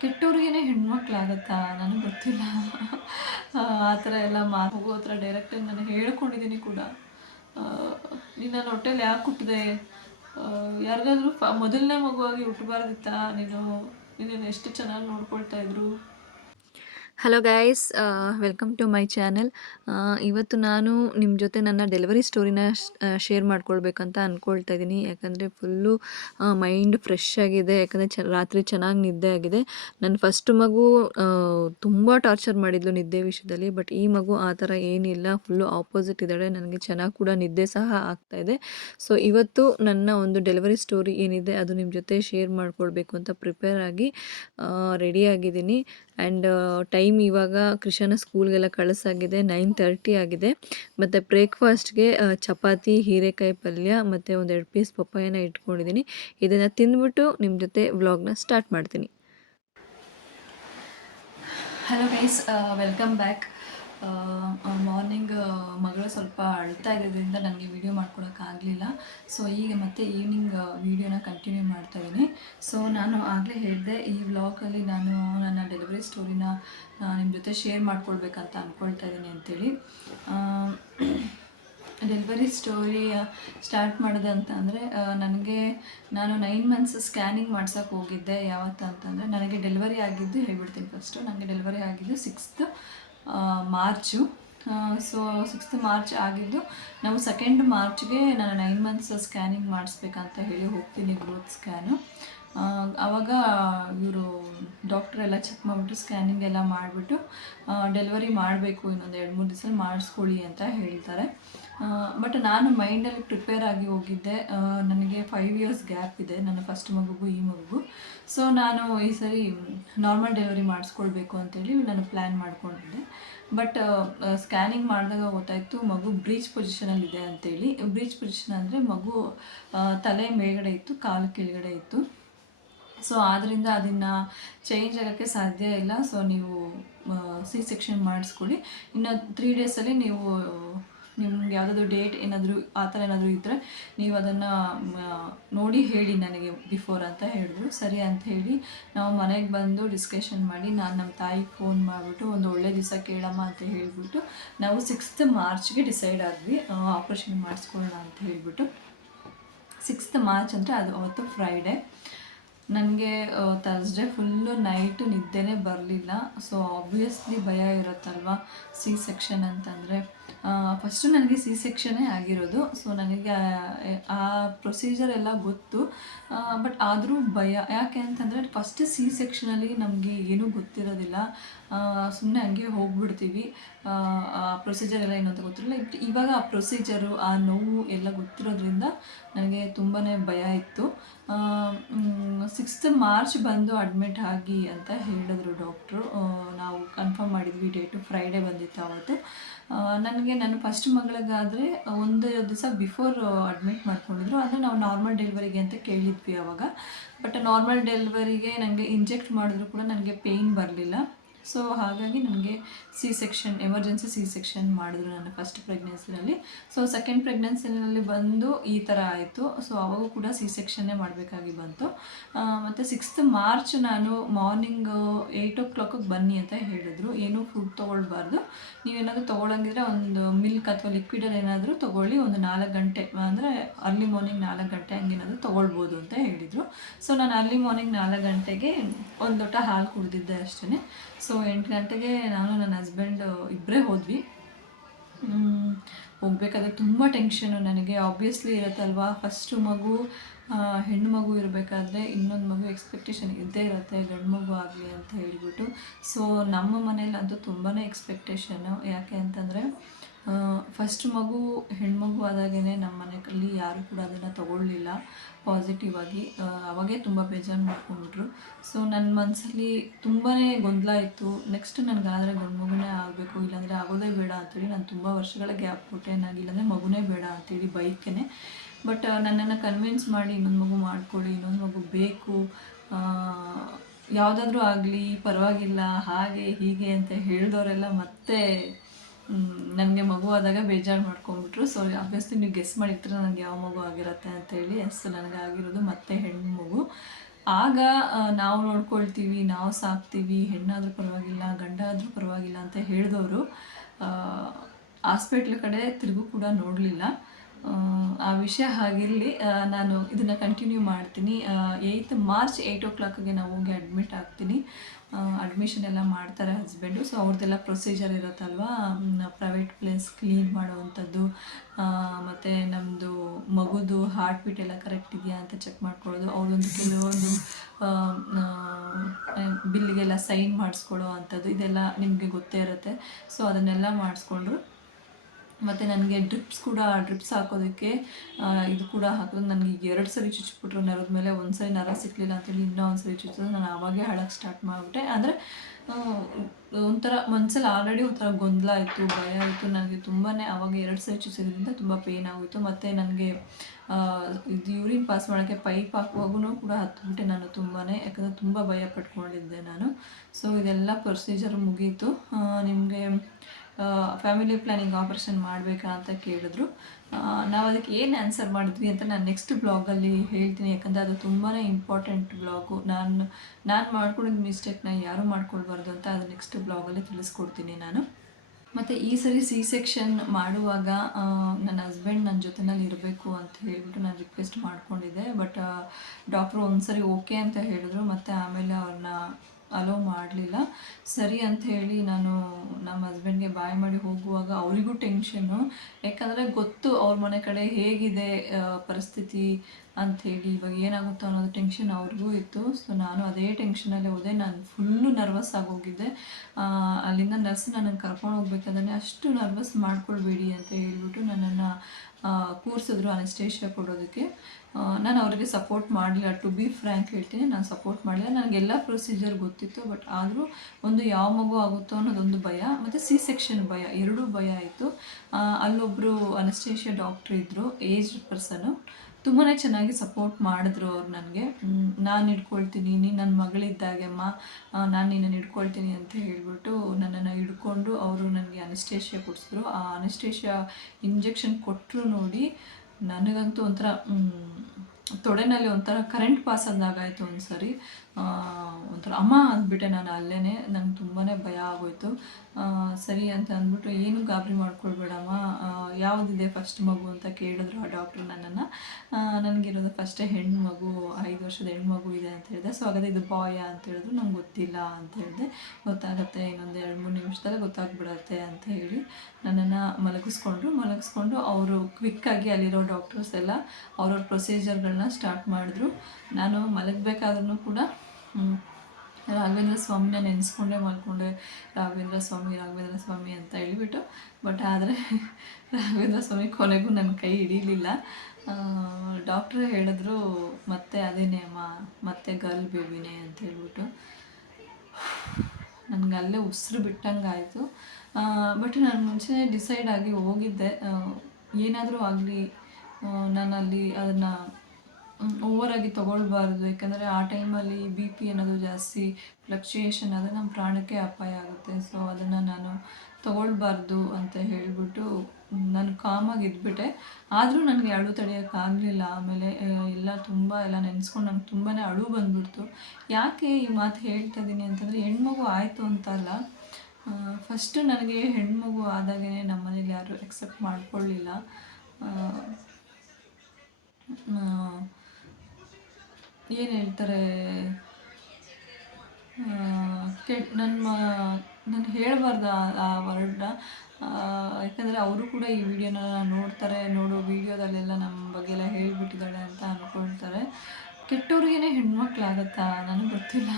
ಕೆಟ್ಟೋರಿಗೇನೆ ಹೆಣ್ಮಕ್ಳಾಗತ್ತಾ? ನನಗೆ ಗೊತ್ತಿಲ್ಲ. ಆ ಥರ ಎಲ್ಲ ಮಗು ಹತ್ರ ಡೈರೆಕ್ಟಾಗಿ ನಾನು ಹೇಳ್ಕೊಂಡಿದ್ದೀನಿ ಕೂಡ. ಆ, ನೀನು ನನ್ನ ಹೊಟ್ಟೆಲಿ ಯಾಕೆ ಹುಟ್ಟಿದೆ? ಯಾರಿಗಾದ್ರೂ ಮೊದಲನೇ ಮಗುವಾಗಿ ಹುಟ್ಟಬಾರ್ದಿತ್ತಾ? ನೀನು ಎಷ್ಟು ಚೆನ್ನಾಗಿ ನೋಡ್ಕೊಳ್ತಾ ಇದ್ರು. Hello guys, welcome to my channel. ಇವತ್ತು ನಾನು ನಿಮ್ಮ ಜೊತೆ ನನ್ನ ಡೆಲಿವರಿ ಸ್ಟೋರಿನ ಶೇರ್ ಮಾಡ್ಕೊಳ್ಬೇಕಂತ ಅಂದ್ಕೊಳ್ತಾ ಇದ್ದೀನಿ. ಯಾಕಂದರೆ ಫುಲ್ಲು ಮೈಂಡ್ ಫ್ರೆಶ್ ಆಗಿದೆ. ಯಾಕಂದರೆ ರಾತ್ರಿ ಚೆನ್ನಾಗಿ ನಿದ್ದೆ ಆಗಿದೆ. ನನ್ನ ಫಸ್ಟ್ ಮಗು ತುಂಬ ಟಾರ್ಚರ್ ಮಾಡಿದ್ಲು ನಿದ್ದೆ ವಿಷಯದಲ್ಲಿ. ಬಟ್ ಈ ಮಗು ಆ ಥರ ಏನಿಲ್ಲ, ಫುಲ್ಲು ಆಪೋಸಿಟ್ ಇದ್ದಾಳೆ. ನನಗೆ ಚೆನ್ನಾಗಿ ಕೂಡ ನಿದ್ದೆ ಸಹ ಆಗ್ತಾ ಇದೆ. ಸೊ ಇವತ್ತು ನನ್ನ ಒಂದು ಡೆಲಿವರಿ ಸ್ಟೋರಿ ಏನಿದೆ ಅದು ನಿಮ್ಮ ಜೊತೆ ಶೇರ್ ಮಾಡ್ಕೊಳ್ಬೇಕು ಅಂತ ಪ್ರಿಪೇರ್ ಆಗಿ ರೆಡಿ ಆಗಿದ್ದೀನಿ. ಆ್ಯಂಡ್ ಟೈಮ್ ಇವಾಗ ಕೃಷನ ಸ್ಕೂಲ್ಗೆಲ್ಲ ಕಳಿಸಾಗಿದೆ. 9:30 ಆಗಿದೆ. ಮತ್ತು ಬ್ರೇಕ್ಫಾಸ್ಟ್ಗೆ ಚಪಾತಿ, ಹೀರೆಕಾಯಿ ಪಲ್ಯ ಮತ್ತು ಒಂದು 2 ಪೀಸ್ ಪಪ್ಪಾಯನ ಇಟ್ಕೊಂಡಿದ್ದೀನಿ. ಇದನ್ನು ತಿಂದ್ಬಿಟ್ಟು ನಿಮ್ಮ ಜೊತೆ ವ್ಲಾಗ್ನ ಸ್ಟಾರ್ಟ್ ಮಾಡ್ತೀನಿ. Hello guys, welcome back. Morning ಮಗಳು ಸ್ವಲ್ಪ ಅಳ್ತಾ ಇರೋದ್ರಿಂದ ನನಗೆ ವೀಡಿಯೋ ಮಾಡ್ಕೊಳಕ್ಕಾಗಲಿಲ್ಲ. ಸೊ ಈಗ ಮತ್ತೆ ಈವ್ನಿಂಗ್ ವೀಡಿಯೋನ ಕಂಟಿನ್ಯೂ ಮಾಡ್ತಾಯಿದ್ದೀನಿ. ಸೊ ನಾನು ಆಗಲೇ ಹೇಳಿದೆ, ಈ ವ್ಲಾಗಲ್ಲಿ ನಾನು ನನ್ನ ಡೆಲಿವರಿ ಸ್ಟೋರಿನ ನಿಮ್ಮ ಜೊತೆ ಶೇರ್ ಮಾಡ್ಕೊಳ್ಬೇಕಂತ ಅಂದ್ಕೊಳ್ತಾ ಇದ್ದೀನಿ ಅಂತೇಳಿ. ಡೆಲಿವರಿ ಸ್ಟೋರಿ ಸ್ಟಾರ್ಟ್ ಮಾಡೋದು ಅಂತ ಅಂದರೆ, ನಾನು 9 ಮಂತ್ಸ್ ಸ್ಕ್ಯಾನಿಂಗ್ ಮಾಡ್ಸೋಕೆ ಹೋಗಿದ್ದೆ. ಯಾವತ್ತು ಅಂತಂದರೆ, ನನಗೆ ಡೆಲಿವರಿ ಆಗಿದ್ದು ಹೇಳ್ಬಿಡ್ತೀನಿ ಫಸ್ಟು. ನನಗೆ ಡೆಲಿವರಿ ಆಗಿದ್ದು 6th March. So 6th March ಆಗಿದ್ದು, ನಾವು 2nd ಮಾರ್ಚ್ಗೆ ನಾನು 9 ಮಂತ್ಸ್ ಸ್ಕ್ಯಾನಿಂಗ್ ಮಾಡಿಸ್ಬೇಕಂತ ಹೇಳಿ ಹೋಗ್ತೀನಿ, ಗ್ರೋತ್ ಸ್ಕ್ಯಾನು. ಆವಾಗ ಇವರು ಡಾಕ್ಟ್ರೆಲ್ಲ ಚೆಕ್ ಮಾಡಿಬಿಟ್ಟು ಸ್ಕ್ಯಾನಿಂಗ್ ಎಲ್ಲ ಮಾಡಿಬಿಟ್ಟು ಡೆಲಿವರಿ ಮಾಡಬೇಕು, ಇನ್ನೊಂದು 2-3 ದಿವಸ ಮಾಡಿಸ್ಕೊಳ್ಳಿ ಅಂತ ಹೇಳ್ತಾರೆ. ಬಟ್ ನಾನು ಮೈಂಡಲ್ಲಿ ಪ್ರಿಪೇರ್ ಆಗಿ ಹೋಗಿದ್ದೆ. ನನಗೆ 5 ಇಯರ್ಸ್ ಗ್ಯಾಪ್ ಇದೆ ನನ್ನ ಫಸ್ಟ್ ಮಗುಗೂ ಈ ಮಗುಗೂ. ಸೊ ನಾನು ಈ ಸರಿ ನಾರ್ಮಲ್ ಡೆಲಿವರಿ ಮಾಡಿಸ್ಕೊಳ್ಬೇಕು ಅಂತೇಳಿ ನಾನು ಪ್ಲ್ಯಾನ್ ಮಾಡ್ಕೊಂಡಿದ್ದೆ. ಬಟ್ ಸ್ಕ್ಯಾನಿಂಗ್ ಮಾಡಿದಾಗ ಗೊತ್ತಾಯಿತು ಮಗು ಬ್ರೀಚ್ ಪೊಸಿಷನಲ್ಲಿದೆ ಅಂತೇಳಿ. ಬ್ರೀಚ್ ಪೊಸಿಷನ್ ಅಂದರೆ ಮಗು ತಲೆ ಮೇಲ್ಗಡೆ ಇತ್ತು, ಕಾಲು ಕೆಳಗಡೆ ಇತ್ತು. ಸೊ ಆದ್ದರಿಂದ ಅದನ್ನು ಚೇಂಜ್ ಆಗೋಕ್ಕೆ ಸಾಧ್ಯ ಇಲ್ಲ. ಸೊ ನೀವು ಸಿ ಸೆಕ್ಷನ್ ಮಾಡಿಸ್ಕೊಳ್ಳಿ. ಇನ್ನು 3 ಡೇಸಲ್ಲಿ ನಿಮ್ಗೆ ಯಾವುದಾದ್ರು ಡೇಟ್ ಏನಾದರೂ ಆ ಥರ ಏನಾದರೂ ಇದ್ದರೆ ನೀವು ಅದನ್ನು ನೋಡಿ ಹೇಳಿ ನನಗೆ ಬಿಫೋರ್ ಅಂತ ಹೇಳಿದ್ರು. ಸರಿ ಅಂತ ಹೇಳಿ ನಾವು ಮನೆಗೆ ಬಂದು ಡಿಸ್ಕಷನ್ ಮಾಡಿ, ನಾನು ನಮ್ಮ ತಾಯಿಗೆ ಫೋನ್ ಮಾಡಿಬಿಟ್ಟು ಒಂದು ಒಳ್ಳೆ ದಿವಸ ಕೇಳಮ್ಮ ಅಂತ ಹೇಳಿಬಿಟ್ಟು ನಾವು 6th ಮಾರ್ಚ್ಗೆ ಡಿಸೈಡ್ ಆದ್ವಿ ಆಪ್ರೇಷನ್ ಮಾಡಿಸ್ಕೊಳ್ಳೋಣ ಅಂತ ಹೇಳಿಬಿಟ್ಟು. 6th ಮಾರ್ಚ್ ಅಂದರೆ ಅದು ಅವತ್ತು ಫ್ರೈಡೇ. ನನಗೆ ಥರ್ಸ್ಡೇ ಫುಲ್ಲು ನೈಟು ನಿದ್ದೆನೇ ಬರಲಿಲ್ಲ. ಸೊ ಆಬ್ವಿಯಸ್ಲಿ ಭಯ ಇರುತ್ತಲ್ವ ಸಿ ಸೆಕ್ಷನ್ ಅಂತಂದರೆ. ಫಸ್ಟು ನನಗೆ ಸಿ ಸೆಕ್ಷನ್ನೇ ಆಗಿರೋದು. ಸೊ ನನಗೆ ಆ ಪ್ರೊಸೀಜರ್ ಎಲ್ಲ ಗೊತ್ತು. ಬಟ್ ಆದರೂ ಭಯ. ಯಾಕೆ ಅಂತಂದರೆ ಫಸ್ಟ್ ಸಿ ಸೆಕ್ಷನಲ್ಲಿ ನಮಗೆ ಏನೂ ಗೊತ್ತಿರೋದಿಲ್ಲ. ಸುಮ್ಮನೆ ಹಂಗೆ ಹೋಗ್ಬಿಡ್ತೀವಿ. ಆ ಪ್ರೊಸೀಜರ್ ಎಲ್ಲ ಏನು ಅಂತ ಗೊತ್ತಿರಲಿಲ್ಲ. ಇವಾಗ ಆ ಪ್ರೊಸೀಜರು, ಆ ನೋವು ಎಲ್ಲ ಗೊತ್ತಿರೋದ್ರಿಂದ ನನಗೆ ತುಂಬಾ ಭಯ ಇತ್ತು. 6th ಮಾರ್ಚ್ ಬಂದು ಅಡ್ಮಿಟ್ ಆಗಿ ಅಂತ ಹೇಳಿದ್ರು ಡಾಕ್ಟ್ರು. ನಾವು ಕನ್ಫರ್ಮ್ ಮಾಡಿದ್ವಿ ಡೇಟು, ಫ್ರೈಡೇ ಬಂದಿತ್ತು ಆವತ್ತು. ನನಗೆ ನನ್ನ ಫಸ್ಟ್ ಮಗಳಿಗಾದರೆ ಒಂದು ದಿವಸ ಬಿಫೋರ್ ಅಡ್ಮಿಟ್ ಮಾಡ್ಕೊಂಡಿದ್ರು. ಅಂದರೆ ನಾವು ನಾರ್ಮಲ್ ಡೆಲಿವರಿಗೆ ಅಂತ ಕೇಳಿದ್ವಿ ಆವಾಗ. ಬಟ್ ನಾರ್ಮಲ್ ಡೆಲಿವರಿಗೆ ನನಗೆ ಇಂಜೆಕ್ಟ್ ಮಾಡಿದ್ರು ಕೂಡ ನನಗೆ ಪೇಯ್ನ್ ಬರಲಿಲ್ಲ. ಸೊ ಹಾಗಾಗಿ ನನಗೆ C section, emergency C section ಮಾಡಿದ್ರು ನನ್ನ ಫಸ್ಟ್ ಪ್ರೆಗ್ನೆನ್ಸಿನಲ್ಲಿ. ಸೊ 2nd ಪ್ರೆಗ್ನೆನ್ಸಿನಲ್ಲಿ ಬಂದು ಈ ಥರ ಆಯಿತು. ಸೊ ಅವಾಗೂ ಕೂಡ ಸಿ ಸೆಕ್ಷನ್ನೇ ಮಾಡಬೇಕಾಗಿ ಬಂತು. ಮತ್ತು 6th ಮಾರ್ಚ್ ನಾನು ಮಾರ್ನಿಂಗ್ 8 o'clock ಬನ್ನಿ ಅಂತ ಹೇಳಿದ್ರು. ಏನೂ ಫುಡ್ ತೊಗೊಳ್ಬಾರ್ದು, ನೀವೇನಾದರೂ ತೊಗೊಳಂಗಿದ್ರೆ ಒಂದು ಮಿಲ್ಕ್ ಅಥವಾ ಲಿಕ್ವಿಡಲ್ಲಿ ಏನಾದರೂ ತೊಗೊಳ್ಳಿ, ಒಂದು 4 ಗಂಟೆ ಅಂದರೆ ಅರ್ಲಿ ಮಾರ್ನಿಂಗ್ 4 ಗಂಟೆ ಹಂಗೇನಾದರೂ ತೊಗೊಳ್ಬೋದು ಅಂತ ಹೇಳಿದರು. ಸೊ ನಾನು ಅರ್ಲಿ ಮಾರ್ನಿಂಗ್ 4 ಗಂಟೆಗೆ ಒಂದು ಲೋಟ ಹಾಲು ಕುಡಿದಿದ್ದೆ ಅಷ್ಟೇ. ಸೊ 8 ಗಂಟೆಗೆ ನಾನು ನನ್ನ ಹಸ್ಬೆಂಡ್ ಇಬ್ಬರೇ ಹೋದ್ವಿ. ಹೋಗ್ಬೇಕಾದ್ರೆ ತುಂಬ ಟೆನ್ಷನು ನನಗೆ. ಆಬ್ವಿಯಸ್ಲಿ ಇರುತ್ತಲ್ವ, ಫಸ್ಟು ಮಗು ಹೆಣ್ಣು ಮಗು ಇರಬೇಕಾದ್ರೆ ಇನ್ನೊಂದು ಮಗು ಎಕ್ಸ್ಪೆಕ್ಟೇಷನ್ ಇದ್ದೇ ಇರುತ್ತೆ, ಗಂಡು ಮಗು ಆಗಲಿ ಅಂತ ಹೇಳಿಬಿಟ್ಟು. ಸೊ ನಮ್ಮ ಮನೇಲಂತೂ ತುಂಬಾ ಎಕ್ಸ್ಪೆಕ್ಟೇಷನ್ನು. ಯಾಕೆ ಅಂತಂದರೆ ಫಸ್ಟ್ ಮಗು ಹೆಣ್ಮಗು ಆದಾಗೇ ನಮ್ಮ ಮನೆಯಲ್ಲಿ ಯಾರೂ ಕೂಡ ಅದನ್ನು ತಗೊಳ್ಳಿಲ್ಲ ಪಾಸಿಟಿವ್ ಆಗಿ. ಅವಾಗೇ ತುಂಬ ಬೇಜಾರು ಮಾಡ್ಕೊಂಡ್ಬಿಟ್ರು. ಸೊ ನನ್ನ ಮನಸ್ಸಲ್ಲಿ ತುಂಬಾ ಗೊಂದಲ ಇತ್ತು. ನೆಕ್ಸ್ಟ್ ನನಗಾದರೆ ಗಂಡು ಮಗುನೇ ಆಗಬೇಕು, ಇಲ್ಲಾಂದರೆ ಆಗೋದೇ ಬೇಡ ಅಂತೇಳಿ ನಾನು ತುಂಬ ವರ್ಷಗಳ ಗ್ಯಾಪ್ ಕೊಟ್ಟೆ. ಇಲ್ಲಾಂದರೆ ಮಗುನೇ ಬೇಡ ಅಂತೇಳಿ ಬೈಕೇನೆ. ಬಟ್ ನನ್ನನ್ನು ಕನ್ವಿನ್ಸ್ ಮಾಡಿ ಇನ್ನೊಂದು ಮಗು ಮಾಡ್ಕೊಳ್ಳಿ, ಇನ್ನೊಂದು ಮಗು ಬೇಕು, ಯಾವುದಾದ್ರೂ ಆಗಲಿ ಪರವಾಗಿಲ್ಲ, ಹಾಗೆ ಹೀಗೆ ಅಂತ ಹೇಳಿದವರೆಲ್ಲ ಮತ್ತೆ ನನಗೆ ಮಗು ಆದಾಗ ಬೇಜಾರು ಮಾಡ್ಕೊಂಬಿಟ್ರು. ಸೊ ಆಬ್ವಿಯಸ್ಲಿ ನೀವು ಗೆಸ್ ಮಾಡಿರ್ತೀರ ನನಗೆ ಯಾವ ಮಗು ಆಗಿರುತ್ತೆ ಅಂತೇಳಿ. ಎಸ್, ನನಗಾಗಿರೋದು ಮತ್ತೆ ಹೆಣ್ಣು ಮಗು. ಆಗ ನಾವು ನೋಡ್ಕೊಳ್ತೀವಿ, ನಾವು ಸಾಕ್ತೀವಿ, ಹೆಣ್ಣಾದರೂ ಪರವಾಗಿಲ್ಲ, ಗಂಡ ಆದರೂ ಪರವಾಗಿಲ್ಲ ಅಂತ ಹೇಳಿದವರು ಹಾಸ್ಪಿಟ್ಲ್ ಕಡೆ ತಿರುಗು ಕೂಡ ನೋಡಲಿಲ್ಲ. ಆ ವಿಷಯ ಹಾಗಿರಲಿ, ನಾನು ಇದನ್ನು ಕಂಟಿನ್ಯೂ ಮಾಡ್ತೀನಿ. 8th ಮಾರ್ಚ್ 8 ನಾವು ಹೋಗಿ ಅಡ್ಮಿಟ್ ಆಗ್ತೀನಿ. ಅಡ್ಮಿಷನ್ ಎಲ್ಲ ಮಾಡ್ತಾರೆ ಹಸ್ಬೆಂಡು. ಸೊ ಅವ್ರದ್ದೆಲ್ಲ ಪ್ರೊಸೀಜರ್ ಇರುತ್ತಲ್ವ, ಪ್ರೈವೇಟ್ ಪ್ಲೇಸ್ ಕ್ಲೀನ್ ಮಾಡೋವಂಥದ್ದು, ಮತ್ತು ನಮ್ಮದು ಮಗುದು ಹಾರ್ಟ್ ಬೀಟ್ ಎಲ್ಲ ಕರೆಕ್ಟ್ ಇದೆಯಾ ಅಂತ ಚೆಕ್ ಮಾಡ್ಕೊಳ್ಳೋದು, ಅವ್ರದ್ದೊಂದು ಕೆಲವೊಂದು ಬಿಲ್ಲಿಗೆಲ್ಲ ಸೈನ್ ಮಾಡಿಸ್ಕೊಳ್ಳೋ ಅಂಥದ್ದು, ಇದೆಲ್ಲ ನಿಮಗೆ ಗೊತ್ತೇ ಇರುತ್ತೆ. ಸೊ ಅದನ್ನೆಲ್ಲ ಮಾಡಿಸ್ಕೊಂಡ್ರು. ಮತ್ತು ನನಗೆ ಡ್ರಿಪ್ಸ್ ಹಾಕೋದಕ್ಕೆ ಇದು ಕೂಡ ಹಾಕೋದು. ನನಗೆ 2 ಸರಿ ಚುಚ್ಚಿಬಿಟ್ರು ನರದ ಮೇಲೆ. ಒಂದು ಸರಿ ನರ ಸಿಕ್ಕಲಿಲ್ಲ ಅಂತೇಳಿ ಇನ್ನೂ ಒಂದು ಸರಿ ಚುಚ್ಚಿದ್ರು. ನಾನು ಆವಾಗೇ ಅಳಕ್ಕೆ ಸ್ಟಾರ್ಟ್ ಮಾಡಿಬಿಟ್ಟೆ. ಅಂದರೆ ಒಂಥರ ಮನಸ್ಸಲ್ಲಿ ಆಲ್ರೆಡಿ ಒಂಥರ ಗೊಂದಲ ಆಯಿತು, ಭಯ ಆಯಿತು ನನಗೆ ತುಂಬಾ. ಆವಾಗ 2 ಸರಿ ಚುಚ್ಚಿದ್ರಿಂದ ತುಂಬ ಪೇಯ್ನ್ ಆಗೋಯಿತು. ಮತ್ತು ನನಗೆ ಇದು ಯೂರಿನ್ ಪಾಸ್ ಮಾಡೋಕ್ಕೆ ಪೈಪ್ ಹಾಕುವಾಗೂ ಕೂಡ ಹತ್ಬಿಟ್ಟೆ ನಾನು ತುಂಬಾ. ಯಾಕಂದರೆ ತುಂಬ ಭಯ ಪಟ್ಕೊಂಡಿದ್ದೆ ನಾನು. ಸೊ ಇದೆಲ್ಲ ಪ್ರೊಸೀಜರ್ ಮುಗೀತು. ನಿಮಗೆ ಫ್ಯಾಮಿಲಿ ಪ್ಲ್ಯಾನಿಂಗ್ ಆಪ್ರೇಷನ್ ಮಾಡಬೇಕಾ ಅಂತ ಕೇಳಿದ್ರು. ನಾವು ಅದಕ್ಕೆ ಏನು ಆನ್ಸರ್ ಮಾಡಿದ್ವಿ ಅಂತ ನಾನು ನೆಕ್ಸ್ಟ್ ಬ್ಲಾಗಲ್ಲಿ ಹೇಳ್ತೀನಿ. ಯಾಕಂದರೆ ಅದು ತುಂಬಾ ಇಂಪಾರ್ಟೆಂಟ್ ಬ್ಲಾಗು. ನಾನು ಮಾಡ್ಕೊಂಡಿದ್ದ ಮಿಸ್ಟೇಕ್ನ ಯಾರೂ ಮಾಡ್ಕೊಳ್ಬಾರ್ದು ಅಂತ ಅದು ನೆಕ್ಸ್ಟ್ ಬ್ಲಾಗಲ್ಲಿ ತಿಳಿಸ್ಕೊಡ್ತೀನಿ ನಾನು. ಮತ್ತು ಈ ಸರಿ ಸೆಕ್ಷನ್ ಮಾಡುವಾಗ ನನ್ನ ಹಸ್ಬೆಂಡ್ ನನ್ನ ಜೊತೆನಲ್ಲಿ ಇರಬೇಕು ಅಂತ ಹೇಳಿಬಿಟ್ಟು ನಾನು ರಿಕ್ವೆಸ್ಟ್ ಮಾಡ್ಕೊಂಡಿದ್ದೆ. ಬಟ್ ಡಾಕ್ಟ್ರು ಒಂದು ಸರಿ ಓಕೆ ಅಂತ ಹೇಳಿದ್ರು. ಮತ್ತು ಆಮೇಲೆ ಅವ್ರನ್ನ ಅಲೋ ಮಾಡಲಿಲ್ಲ. ಸರಿ ಅಂತ ಹೇಳಿ ನಾನು ನಮ್ಮ ಹಸ್ಬೆಂಡ್ಗೆ ಬಾಯ್ ಮಾಡಿ ಹೋಗುವಾಗ ಅವರಿಗೂ ಟೆನ್ಷನ್ನು. ಯಾಕಂದರೆ ಗೊತ್ತು ಅವ್ರ ಮನೆ ಕಡೆ ಹೇಗಿದೆ ಪರಿಸ್ಥಿತಿ ಅಂಥೇಳಿ, ಇವಾಗ ಏನಾಗುತ್ತೋ ಅನ್ನೋದು ಟೆನ್ಷನ್ ಅವ್ರಿಗೂ ಇತ್ತು. ಸೊ ನಾನು ಅದೇ ಟೆನ್ಷನಲ್ಲೇ ಹೋದೆ. ನಾನು ಫುಲ್ಲು ನರ್ವಸ್ ಆಗೋಗಿದ್ದೆ. ಅಲ್ಲಿಂದ ನರ್ಸ್ ನನಗೆ ಕರ್ಕೊಂಡು ಹೋಗ್ಬೇಕಾದ್ರೆ ಅಷ್ಟು ನರ್ವಸ್ ಮಾಡ್ಕೊಳ್ಬೇಡಿ ಅಂತ ಹೇಳ್ಬಿಟ್ಟು ನನ್ನನ್ನು ಕೂರಿಸಿದ್ರು ಅನೆಸ್ಟೇಷಿಯಾ ಕೊಡೋದಕ್ಕೆ. ನಾನು ಅವರಿಗೆ ಸಪೋರ್ಟ್ ಮಾಡಲಿಲ್ಲ. ಟು ಬಿ ಫ್ರ್ಯಾಂಕ್ ಹೇಳ್ತೀನಿ, ನಾನು ಸಪೋರ್ಟ್ ಮಾಡಲಿಲ್ಲ. ನನಗೆಲ್ಲ ಪ್ರೊಸೀಜರ್ ಗೊತ್ತಿತ್ತು. ಬಟ್ ಆದರೂ ಒಂದು ಯಾವ ಮಗು ಆಗುತ್ತೋ ಅನ್ನೋದೊಂದು ಭಯ, ಮತ್ತು ಸೆಕ್ಷನ್ ಭಯ, ಎರಡೂ ಭಯ ಆಯಿತು. ಅಲ್ಲೊಬ್ಬರು ಅನೆಸ್ಟೇಷಿಯಾ ಡಾಕ್ಟ್ರ್ ಇದ್ದರು, ಏಜ್ಡ್ ಪರ್ಸನು. ತುಂಬಾ ಚೆನ್ನಾಗಿ ಸಪೋರ್ಟ್ ಮಾಡಿದ್ರು ಅವ್ರು ನನಗೆ. ನಾನು ಹಿಡ್ಕೊಳ್ತೀನಿ, ನೀನು ನನ್ನ ಮಗಳಿದ್ದಾಗೆಮ್ಮ, ನಾನು ನಿನ್ನನ್ನು ಹಿಡ್ಕೊಳ್ತೀನಿ ಅಂತ ಹೇಳ್ಬಿಟ್ಟು ನನ್ನನ್ನು ಹಿಡ್ಕೊಂಡು ಅವರು ನನಗೆ ಅನೆಸ್ಟೇಷಿಯಾ ಕೊಡಿಸಿದ್ರು. ಆ ಅನೆಸ್ಟೇಷಿಯಾ ಇಂಜೆಕ್ಷನ್ ಕೊಟ್ಟರು ನೋಡಿ, ನನಗಂತೂ ಒಂಥರ ತೊಡೆನಲ್ಲಿ ಒಂಥರ ಕರೆಂಟ್ ಪಾಸ್ ಆದಾಗಾಯಿತು ಒಂದು ಸರಿ. ಒಂಥರ ಅಮ್ಮ ಅಂದ್ಬಿಟ್ಟೆ ನಾನು ಅಲ್ಲೇ. ನಂಗೆ ತುಂಬಾ ಭಯ ಆಗೋಯಿತು. ಸರಿ ಅಂತ ಅಂದ್ಬಿಟ್ಟು ಏನು ಗಾಬರಿ ಮಾಡ್ಕೊಳ್ಬೇಡಮ್ಮ, ಯಾವುದಿದೆ ಫಸ್ಟ್ ಮಗು ಅಂತ ಕೇಳಿದ್ರು ಆ ಡಾಕ್ಟ್ರು ನನ್ನನ್ನು. ನನಗಿರೋದು ಫಸ್ಟೇ ಹೆಣ್ಣು ಮಗು, 5 ವರ್ಷದ ಹೆಣ್ಣು ಮಗು ಇದೆ ಅಂತ ಹೇಳಿದೆ. ಸೊ ಹಾಗಾದರೆ ಇದು ಬಾಯ ಅಂತ ಹೇಳಿದ್ರು. ನಂಗೆ ಗೊತ್ತಿಲ್ಲ ಅಂತ ಹೇಳಿದೆ. ಗೊತ್ತಾಗುತ್ತೆ, ಇನ್ನೊಂದು 2-3 ನಿಮಿಷದಲ್ಲೇ ಗೊತ್ತಾಗ್ಬಿಡತ್ತೆ ಅಂತ ಹೇಳಿ ನನ್ನನ್ನು ಮಲಗಿಸ್ಕೊಂಡು ಅವರು ಕ್ವಿಕ್ಕಾಗಿ ಅಲ್ಲಿರೋ ಡಾಕ್ಟರ್ಸ್ ಎಲ್ಲ ಅವ್ರವ್ರ ಪ್ರೊಸೀಜರ್ಗಳನ್ನ ಸ್ಟಾರ್ಟ್ ಮಾಡಿದ್ರು. ನಾನು ಮಲಗಬೇಕಾದ್ರೂ ಕೂಡ ರಾಘವೇಂದ್ರ ಸ್ವಾಮಿನ ನೆನೆಸ್ಕೊಂಡೇ ಮಲ್ಕೊಂಡೆ. ರಾಘವೇಂದ್ರ ಸ್ವಾಮಿ ಅಂತ ಹೇಳಿಬಿಟ್ಟು. ಬಟ್ ಆದರೆ ರಾಘವೇಂದ್ರ ಸ್ವಾಮಿ ಕೊನೆಗೂ ನನ್ನ ಕೈ ಹಿಡೀಲಿಲ್ಲ. ಡಾಕ್ಟ್ರು ಹೇಳಿದ್ರು ಮತ್ತೆ ಅದೇನೇ ಅಮ್ಮ, ಮತ್ತೆ ಗರ್ಲ್ ಬೇಬಿನೇ ಅಂತ ಹೇಳ್ಬಿಟ್ಟು. ನನಗೆ ಅಲ್ಲೇ ಉಸಿರು ಬಿಟ್ಟಂಗೆ ಆಯಿತು. ಬಟ್ ನಾನು ಮುಂಚೆನೇ ಡಿಸೈಡ್ ಆಗಿ ಹೋಗಿದ್ದೆ, ಏನಾದರೂ ಆಗಲಿ ನಾನಲ್ಲಿ ಅದನ್ನು ಓವರಾಗಿ ತೊಗೊಳ್ಬಾರ್ದು. ಯಾಕಂದರೆ ಆ ಟೈಮಲ್ಲಿ BP ಅನ್ನೋದು ಜಾಸ್ತಿ ಫ್ಲಕ್ಚುಯೇಷನ್ ಆದರೆ ನಮ್ಮ ಪ್ರಾಣಕ್ಕೆ ಅಪಾಯ ಆಗುತ್ತೆ. ಸೊ ಅದನ್ನು ನಾನು ತೊಗೊಳ್ಬಾರ್ದು ಅಂತ ಹೇಳಿಬಿಟ್ಟು ನಾನು ಕಾಮಾಗಿ ಇದ್ಬಿಟ್ಟೆ. ಆದರೂ ನನಗೆ ಅಳು ತಡೆಯೋಕ್ಕಾಗಲಿಲ್ಲ. ಆಮೇಲೆ ಎಲ್ಲ ನೆನೆಸ್ಕೊಂಡು ನಂಗೆ ತುಂಬಾ ಅಳು ಬಂದ್ಬಿಡ್ತು. ಯಾಕೆ ಈ ಮಾತು ಹೇಳ್ತಾ ಇದ್ದೀನಿ ಅಂತಂದರೆ, ಹೆಣ್ಮಗು ಆಯಿತು ಅಂತಲ್ಲ, ಫಸ್ಟು ನನಗೆ ಹೆಣ್ಮಗು ಆದಾಗೇ ನಮ್ಮ ಮನೇಲಿ ಯಾರೂ ಎಕ್ಸೆಪ್ಟ್ ಮಾಡ್ಕೊಳ್ಳಿಲ್ಲ. ಏನು ಹೇಳ್ತಾರೆ, ನಾನು ಹೇಳಬಾರ್ದು ಆ ವರ್ಡ್ನ. ಯಾಕಂದರೆ ಅವರು ಕೂಡ ಈ ವಿಡಿಯೋನ ನೋಡೋ ವಿಡಿಯೋದಲ್ಲೆಲ್ಲ ನಮ್ಮ ಬಗ್ಗೆ ಎಲ್ಲ ಹೇಳಿಬಿಟ್ಟಿದ್ದಾಳೆ ಅಂತ ಅಂದ್ಕೊಳ್ತಾರೆ. ಕೆಟ್ಟವ್ರಿಗೇ ಹೆಣ್ಮಕ್ಳಾಗತ್ತಾ ನನಗೆ ಗೊತ್ತಿಲ್ಲ.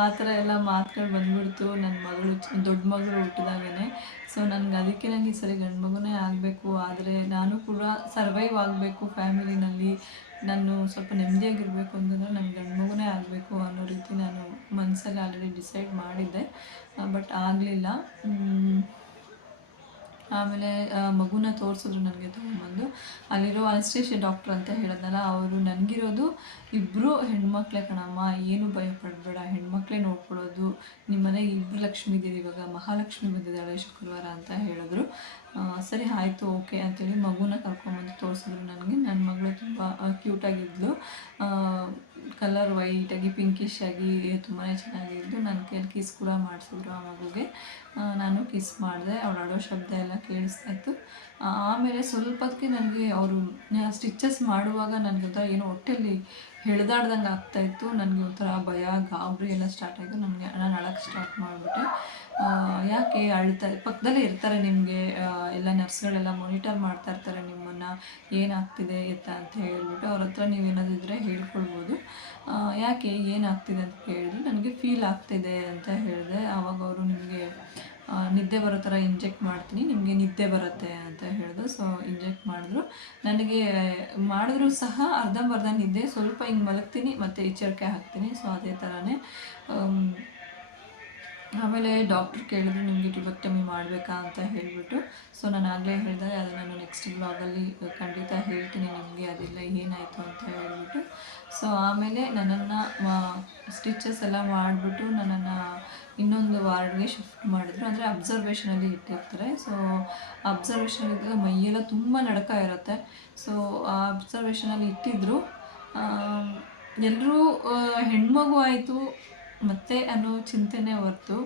ಆ ಥರ ಎಲ್ಲ ಮಾತುಗಳು ಬಂದ್ಬಿಡ್ತು ನನ್ನ ಮಗಳು, ದೊಡ್ಡ ಮಗಳು ಹುಟ್ಟಿದಾಗೇ. ಸೊ ಅದಕ್ಕೆ ನನಗೆ ಈ ಸರಿ ಗಂಡು ಮಗುನೇ ಆಗಬೇಕು. ಆದರೆ ನಾನು ಕೂಡ ಸರ್ವೈವ್ ಆಗಬೇಕು ಫ್ಯಾಮಿಲಿನಲ್ಲಿ, ನಾನು ಸ್ವಲ್ಪ ನೆಮ್ಮದಿಯಾಗಿರಬೇಕು ಅಂತಂದರೆ ನನಗೆ ಗಂಡು ಮಗುನೇ ಆಗಬೇಕು ಅನ್ನೋ ರೀತಿ ನಾನು ಮನಸ್ಸಲ್ಲಿ ಆಲ್ರೆಡಿ ಡಿಸೈಡ್ ಮಾಡಿದ್ದೆ. ಬಟ್ ಆಗಲಿಲ್ಲ. ಆಮೇಲೆ ಮಗುನ ತೋರಿಸಿದ್ರು ನನಗೆ ತೊಗೊಂಬಂದು. ಅಲ್ಲಿರೋ ಅನೆಸ್ಟೇಷಿಯಾ ಡಾಕ್ಟ್ರ್ ಅಂತ ಹೇಳಿದ್ನಲ್ಲ, ಅವರು ನನಗಿರೋದು 2 ಹೆಣ್ಮಕ್ಳೇ ಕಣಮ್ಮ, ಏನು ಭಯ ಪಡಬೇಡ, ಹೆಣ್ಮಕ್ಳೇ ನೋಡ್ಕೊಳ್ಳೋದು, ನಿಮ್ಮ ಮನೆಗೆ 2 ಲಕ್ಷ್ಮಿ ಇದ್ದೀರಿ, ಇವಾಗ ಮಹಾಲಕ್ಷ್ಮಿ ಬಂದಿದ್ದಾಳೆ ಶುಕ್ರವಾರ ಅಂತ ಹೇಳಿದ್ರು. ಸರಿ ಆಯಿತು ಓಕೆ ಅಂತೇಳಿ ಮಗುನ ಕರ್ಕೊಂಬಂದು ತೋರಿಸಿದ್ರು ನನಗೆ. ನನ್ನ ಮಗಳು ತುಂಬ ಕ್ಯೂಟಾಗಿದ್ಲು. ಕಲರ್ ವೈಟಾಗಿ ಪಿಂಕಿಶ್ ಆಗಿ ತುಂಬಾ ಚೆನ್ನಾಗಿದ್ದು ನನ್ನ ಕೈಯಲ್ಲಿ ಕಿಸ್ ಕೂಡ ಮಾಡಿಸಿದ್ರು ಆ ಮಗುಗೆ. ನಾನು ಕಿಸ್ ಮಾಡಿದೆ, ಅವಳು ಆಡೋ ಶಬ್ದ ಎಲ್ಲ ಕೇಳಿಸ್ತಾಯಿತ್ತು. ಆಮೇಲೆ ಸ್ವಲ್ಪ ಹೊತ್ತಿಗೆ ನನಗೆ ಅವರು ಸ್ಟಿಚಸ್ ಮಾಡುವಾಗ ನನಗೆ ಒಂಥರ ಏನೋ ಹೊಟ್ಟೆಲಿ ಎಳ್ದಾಡ್ದಂಗೆ ಆಗ್ತಾಯಿತ್ತು. ನನಗೆ ಒಂಥರ ಭಯ ಗಾಬರಿ ಎಲ್ಲ ಸ್ಟಾರ್ಟ್ ಆಯಿತು. ನಾನು ಅಳಕ್ಕೆ ಸ್ಟಾರ್ಟ್ ಮಾಡಿಬಿಟ್ಟೆ. ಯಾಕೆ ಅಳ್ತಾ ಪಕ್ಕದಲ್ಲೇ ಇರ್ತಾರೆ ನಿಮಗೆ ಎಲ್ಲ ನರ್ಸ್ಗಳೆಲ್ಲ ಮಾನಿಟರ್ ಮಾಡ್ತಾ ಇರ್ತಾರೆ ನಿಮ್ಮನ್ನು, ಏನಾಗ್ತಿದೆ ಅಂತ ಹೇಳ್ಬಿಟ್ಟು ಅವ್ರ ಹತ್ರ ನೀವೇನಾದರೂ ಇದ್ದರೆ ಹೇಳ್ಕೊಳ್ಬೋದು. ಯಾಕೆ ಏನಾಗ್ತಿದೆ ಅಂತ ಕೇಳಿದ್ರು. ನನಗೆ ಫೀಲ್ ಆಗ್ತಿದೆ ಅಂತ ಹೇಳಿದೆ. ಆವಾಗ ಅವರು ನಿಮಗೆ ನಿದ್ದೆ ಬರೋ ಥರ ಇಂಜೆಕ್ಟ್ ಮಾಡ್ತೀನಿ, ನಿಮಗೆ ನಿದ್ದೆ ಬರುತ್ತೆ ಅಂತ ಹೇಳಿದ್ರು. ಸೊ ಇಂಜೆಕ್ಟ್ ಮಾಡಿದ್ರು. ನನಗೆ ಮಾಡಿದ್ರು ಸಹ ಅರ್ಧಂಬರ್ಧ ನಿದ್ದೆ, ಸ್ವಲ್ಪ ಹಿಂಗೆ ಮಲಗ್ತೀನಿ ಮತ್ತು ಎಚ್ಚರಿಕೆ ಹಾಕ್ತೀನಿ. ಸೊ ಅದೇ ಥರನೇ ಆಮೇಲೆ ಡಾಕ್ಟ್ರು ಕೇಳಿದ್ರು ನಿಮಗೆ ಟ್ಯುಬೆಕ್ಟಮಿ ಮಾಡಬೇಕಾ ಅಂತ ಹೇಳಿಬಿಟ್ಟು. ಸೊ ನಾನು ಆಗಲೇ ಹೇಳಿದೆ ಅದು ನಾನು ನೆಕ್ಸ್ಟ್ ಬ್ಲಾಗಲ್ಲಿ ಖಂಡಿತ ಹೇಳ್ತೀನಿ ನಿಮಗೆ ಅದೆಲ್ಲ ಏನಾಯಿತು ಅಂತ ಹೇಳಿಬಿಟ್ಟು. ಸೊ ಆಮೇಲೆ ನನ್ನನ್ನು ಸ್ಟಿಚಸ್ ಎಲ್ಲ ಮಾಡಿಬಿಟ್ಟು ನನ್ನನ್ನು ಇನ್ನೊಂದು ವಾರ್ಡ್ಗೆ ಶಿಫ್ಟ್ ಮಾಡಿದ್ರು. ಅಂದರೆ ಅಬ್ಸರ್ವೇಷನಲ್ಲಿ ಇಟ್ಟಿರ್ತಾರೆ. ಸೊ ಅಬ್ಸರ್ವೇಷನಲ್ಲಿ ಇದ್ದಾಗ ಮೈಯೆಲ್ಲ ತುಂಬ ನಡುಕ ಇರುತ್ತೆ. ಸೊ ಆ ಅಬ್ಸರ್ವೇಷನಲ್ಲಿ ಇಟ್ಟಿದ್ರು. ಎಲ್ಲರೂ ಹೆಣ್ಮಗು ಆಯಿತು ಮತ್ತೆ ಅನ್ನೋ ಚಿಂತೆನೇ ಹೊರತು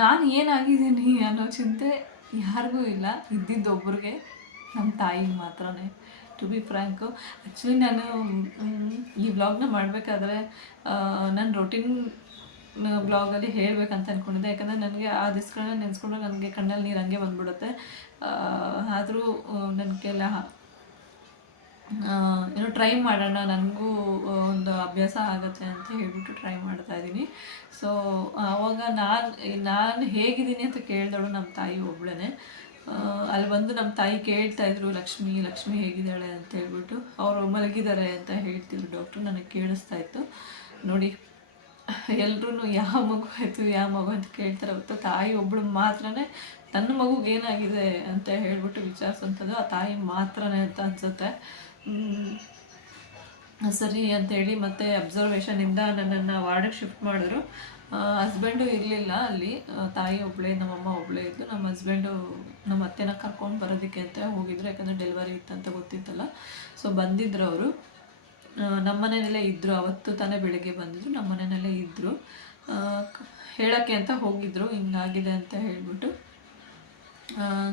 ನಾನು ಏನಾಗಿದ್ದೀನಿ ಅನ್ನೋ ಚಿಂತೆ ಯಾರಿಗೂ ಇಲ್ಲ. ಇದ್ದಿದ್ದೊಬ್ಬರಿಗೆ, ನಮ್ಮ ತಾಯಿಗೆ ಮಾತ್ರನೇ. ಟು ಬಿ ಫ್ರ್ಯಾಂಕು, ಆ್ಯಕ್ಚುಲಿ ನಾನು ಈ ವ್ಲಾಗ್ನ ಮಾಡಬೇಕಾದ್ರೆ ನಾನು ರೊಟೀನ್ ಬ್ಲಾಗಲ್ಲಿ ಹೇಳಬೇಕಂತ ಅಂದ್ಕೊಂಡಿದ್ದೆ. ಯಾಕಂದರೆ ನನಗೆ ಆ ದಿವ್ಸಗಳನ್ನ ನೆನೆಸ್ಕೊಂಡ್ರೆ ನನಗೆ ಕಣ್ಣಲ್ಲಿ ನೀರು ಹಂಗೆ ಬಂದ್ಬಿಡುತ್ತೆ. ಆದರೂ ನನಗೆಲ್ಲ ಏನೋ ಟ್ರೈ ಮಾಡೋಣ, ನನಗೂ ಒಂದು ಅಭ್ಯಾಸ ಆಗುತ್ತೆ ಅಂತ ಹೇಳ್ಬಿಟ್ಟು ಟ್ರೈ ಮಾಡ್ತಾಯಿದ್ದೀನಿ. ಸೊ ಆವಾಗ ನಾನು ಹೇಗಿದ್ದೀನಿ ಅಂತ ಕೇಳಿದವಳು ನಮ್ಮ ತಾಯಿ ಒಬ್ಬಳೇ. ಅಲ್ಲಿ ಬಂದು ನಮ್ಮ ತಾಯಿ ಕೇಳ್ತಾಯಿದ್ರು, ಲಕ್ಷ್ಮಿ ಹೇಗಿದ್ದಾಳೆ ಅಂತ ಹೇಳ್ಬಿಟ್ಟು. ಅವರು ಮಲಗಿದ್ದಾರೆ ಅಂತ ಹೇಳ್ತಿದ್ರು ಡಾಕ್ಟ್ರು. ನನಗೆ ಕೇಳಿಸ್ತಾ ಇತ್ತು. ನೋಡಿ, ಎಲ್ಲರೂ ಯಾವ ಮಗು ಅಂತ ಕೇಳ್ತಾರೆ ಹೊತ್ತು ತಾಯಿ ಒಬ್ಬಳು ಮಾತ್ರನೇ ತನ್ನ ಮಗುಗೆ ಏನಾಗಿದೆ ಅಂತ ಹೇಳ್ಬಿಟ್ಟು ವಿಚಾರಿಸೋಂಥದ್ದು ಆ ತಾಯಿ ಮಾತ್ರನೇ ಅಂತ ಅನಿಸುತ್ತೆ. ಸರಿ ಅಂತೇಳಿ ಮತ್ತೆ ಅಬ್ಸರ್ವೇಷನಿಂದ ನನ್ನನ್ನು ವಾರ್ಡಿಗೆ ಶಿಫ್ಟ್ ಮಾಡಿದ್ರು. ಹಸ್ಬೆಂಡು ಇರಲಿಲ್ಲ ಅಲ್ಲಿ, ತಾಯಿ ಒಬ್ಬಳೇ, ನಮ್ಮಮ್ಮ ಒಬ್ಬಳೇ ಇದ್ದು. ನಮ್ಮ ಹಸ್ಬೆಂಡು ನಮ್ಮ ಅತ್ತೆನ ಕರ್ಕೊಂಡು ಬರೋದಕ್ಕೆ ಅಂತ ಹೋಗಿದ್ರು. ಯಾಕಂದರೆ ಡೆಲಿವರಿ ಇತ್ತಂತ ಗೊತ್ತಿತ್ತಲ್ಲ. ಸೊ ಬಂದಿದ್ರು ಅವರು. ನಮ್ಮ ಮನೆಯಲ್ಲೇ ಇದ್ದರು. ಅವತ್ತು ತಾನೇ ಬೆಳಗ್ಗೆ ಬಂದಿದ್ರು, ನಮ್ಮ ಮನೆಯಲ್ಲೇ ಇದ್ದರು. ಹೇಳೋಕ್ಕೆ ಅಂತ ಹೋಗಿದ್ರು ಹಿಂಗಾಗಿದೆ ಅಂತ ಹೇಳ್ಬಿಟ್ಟು.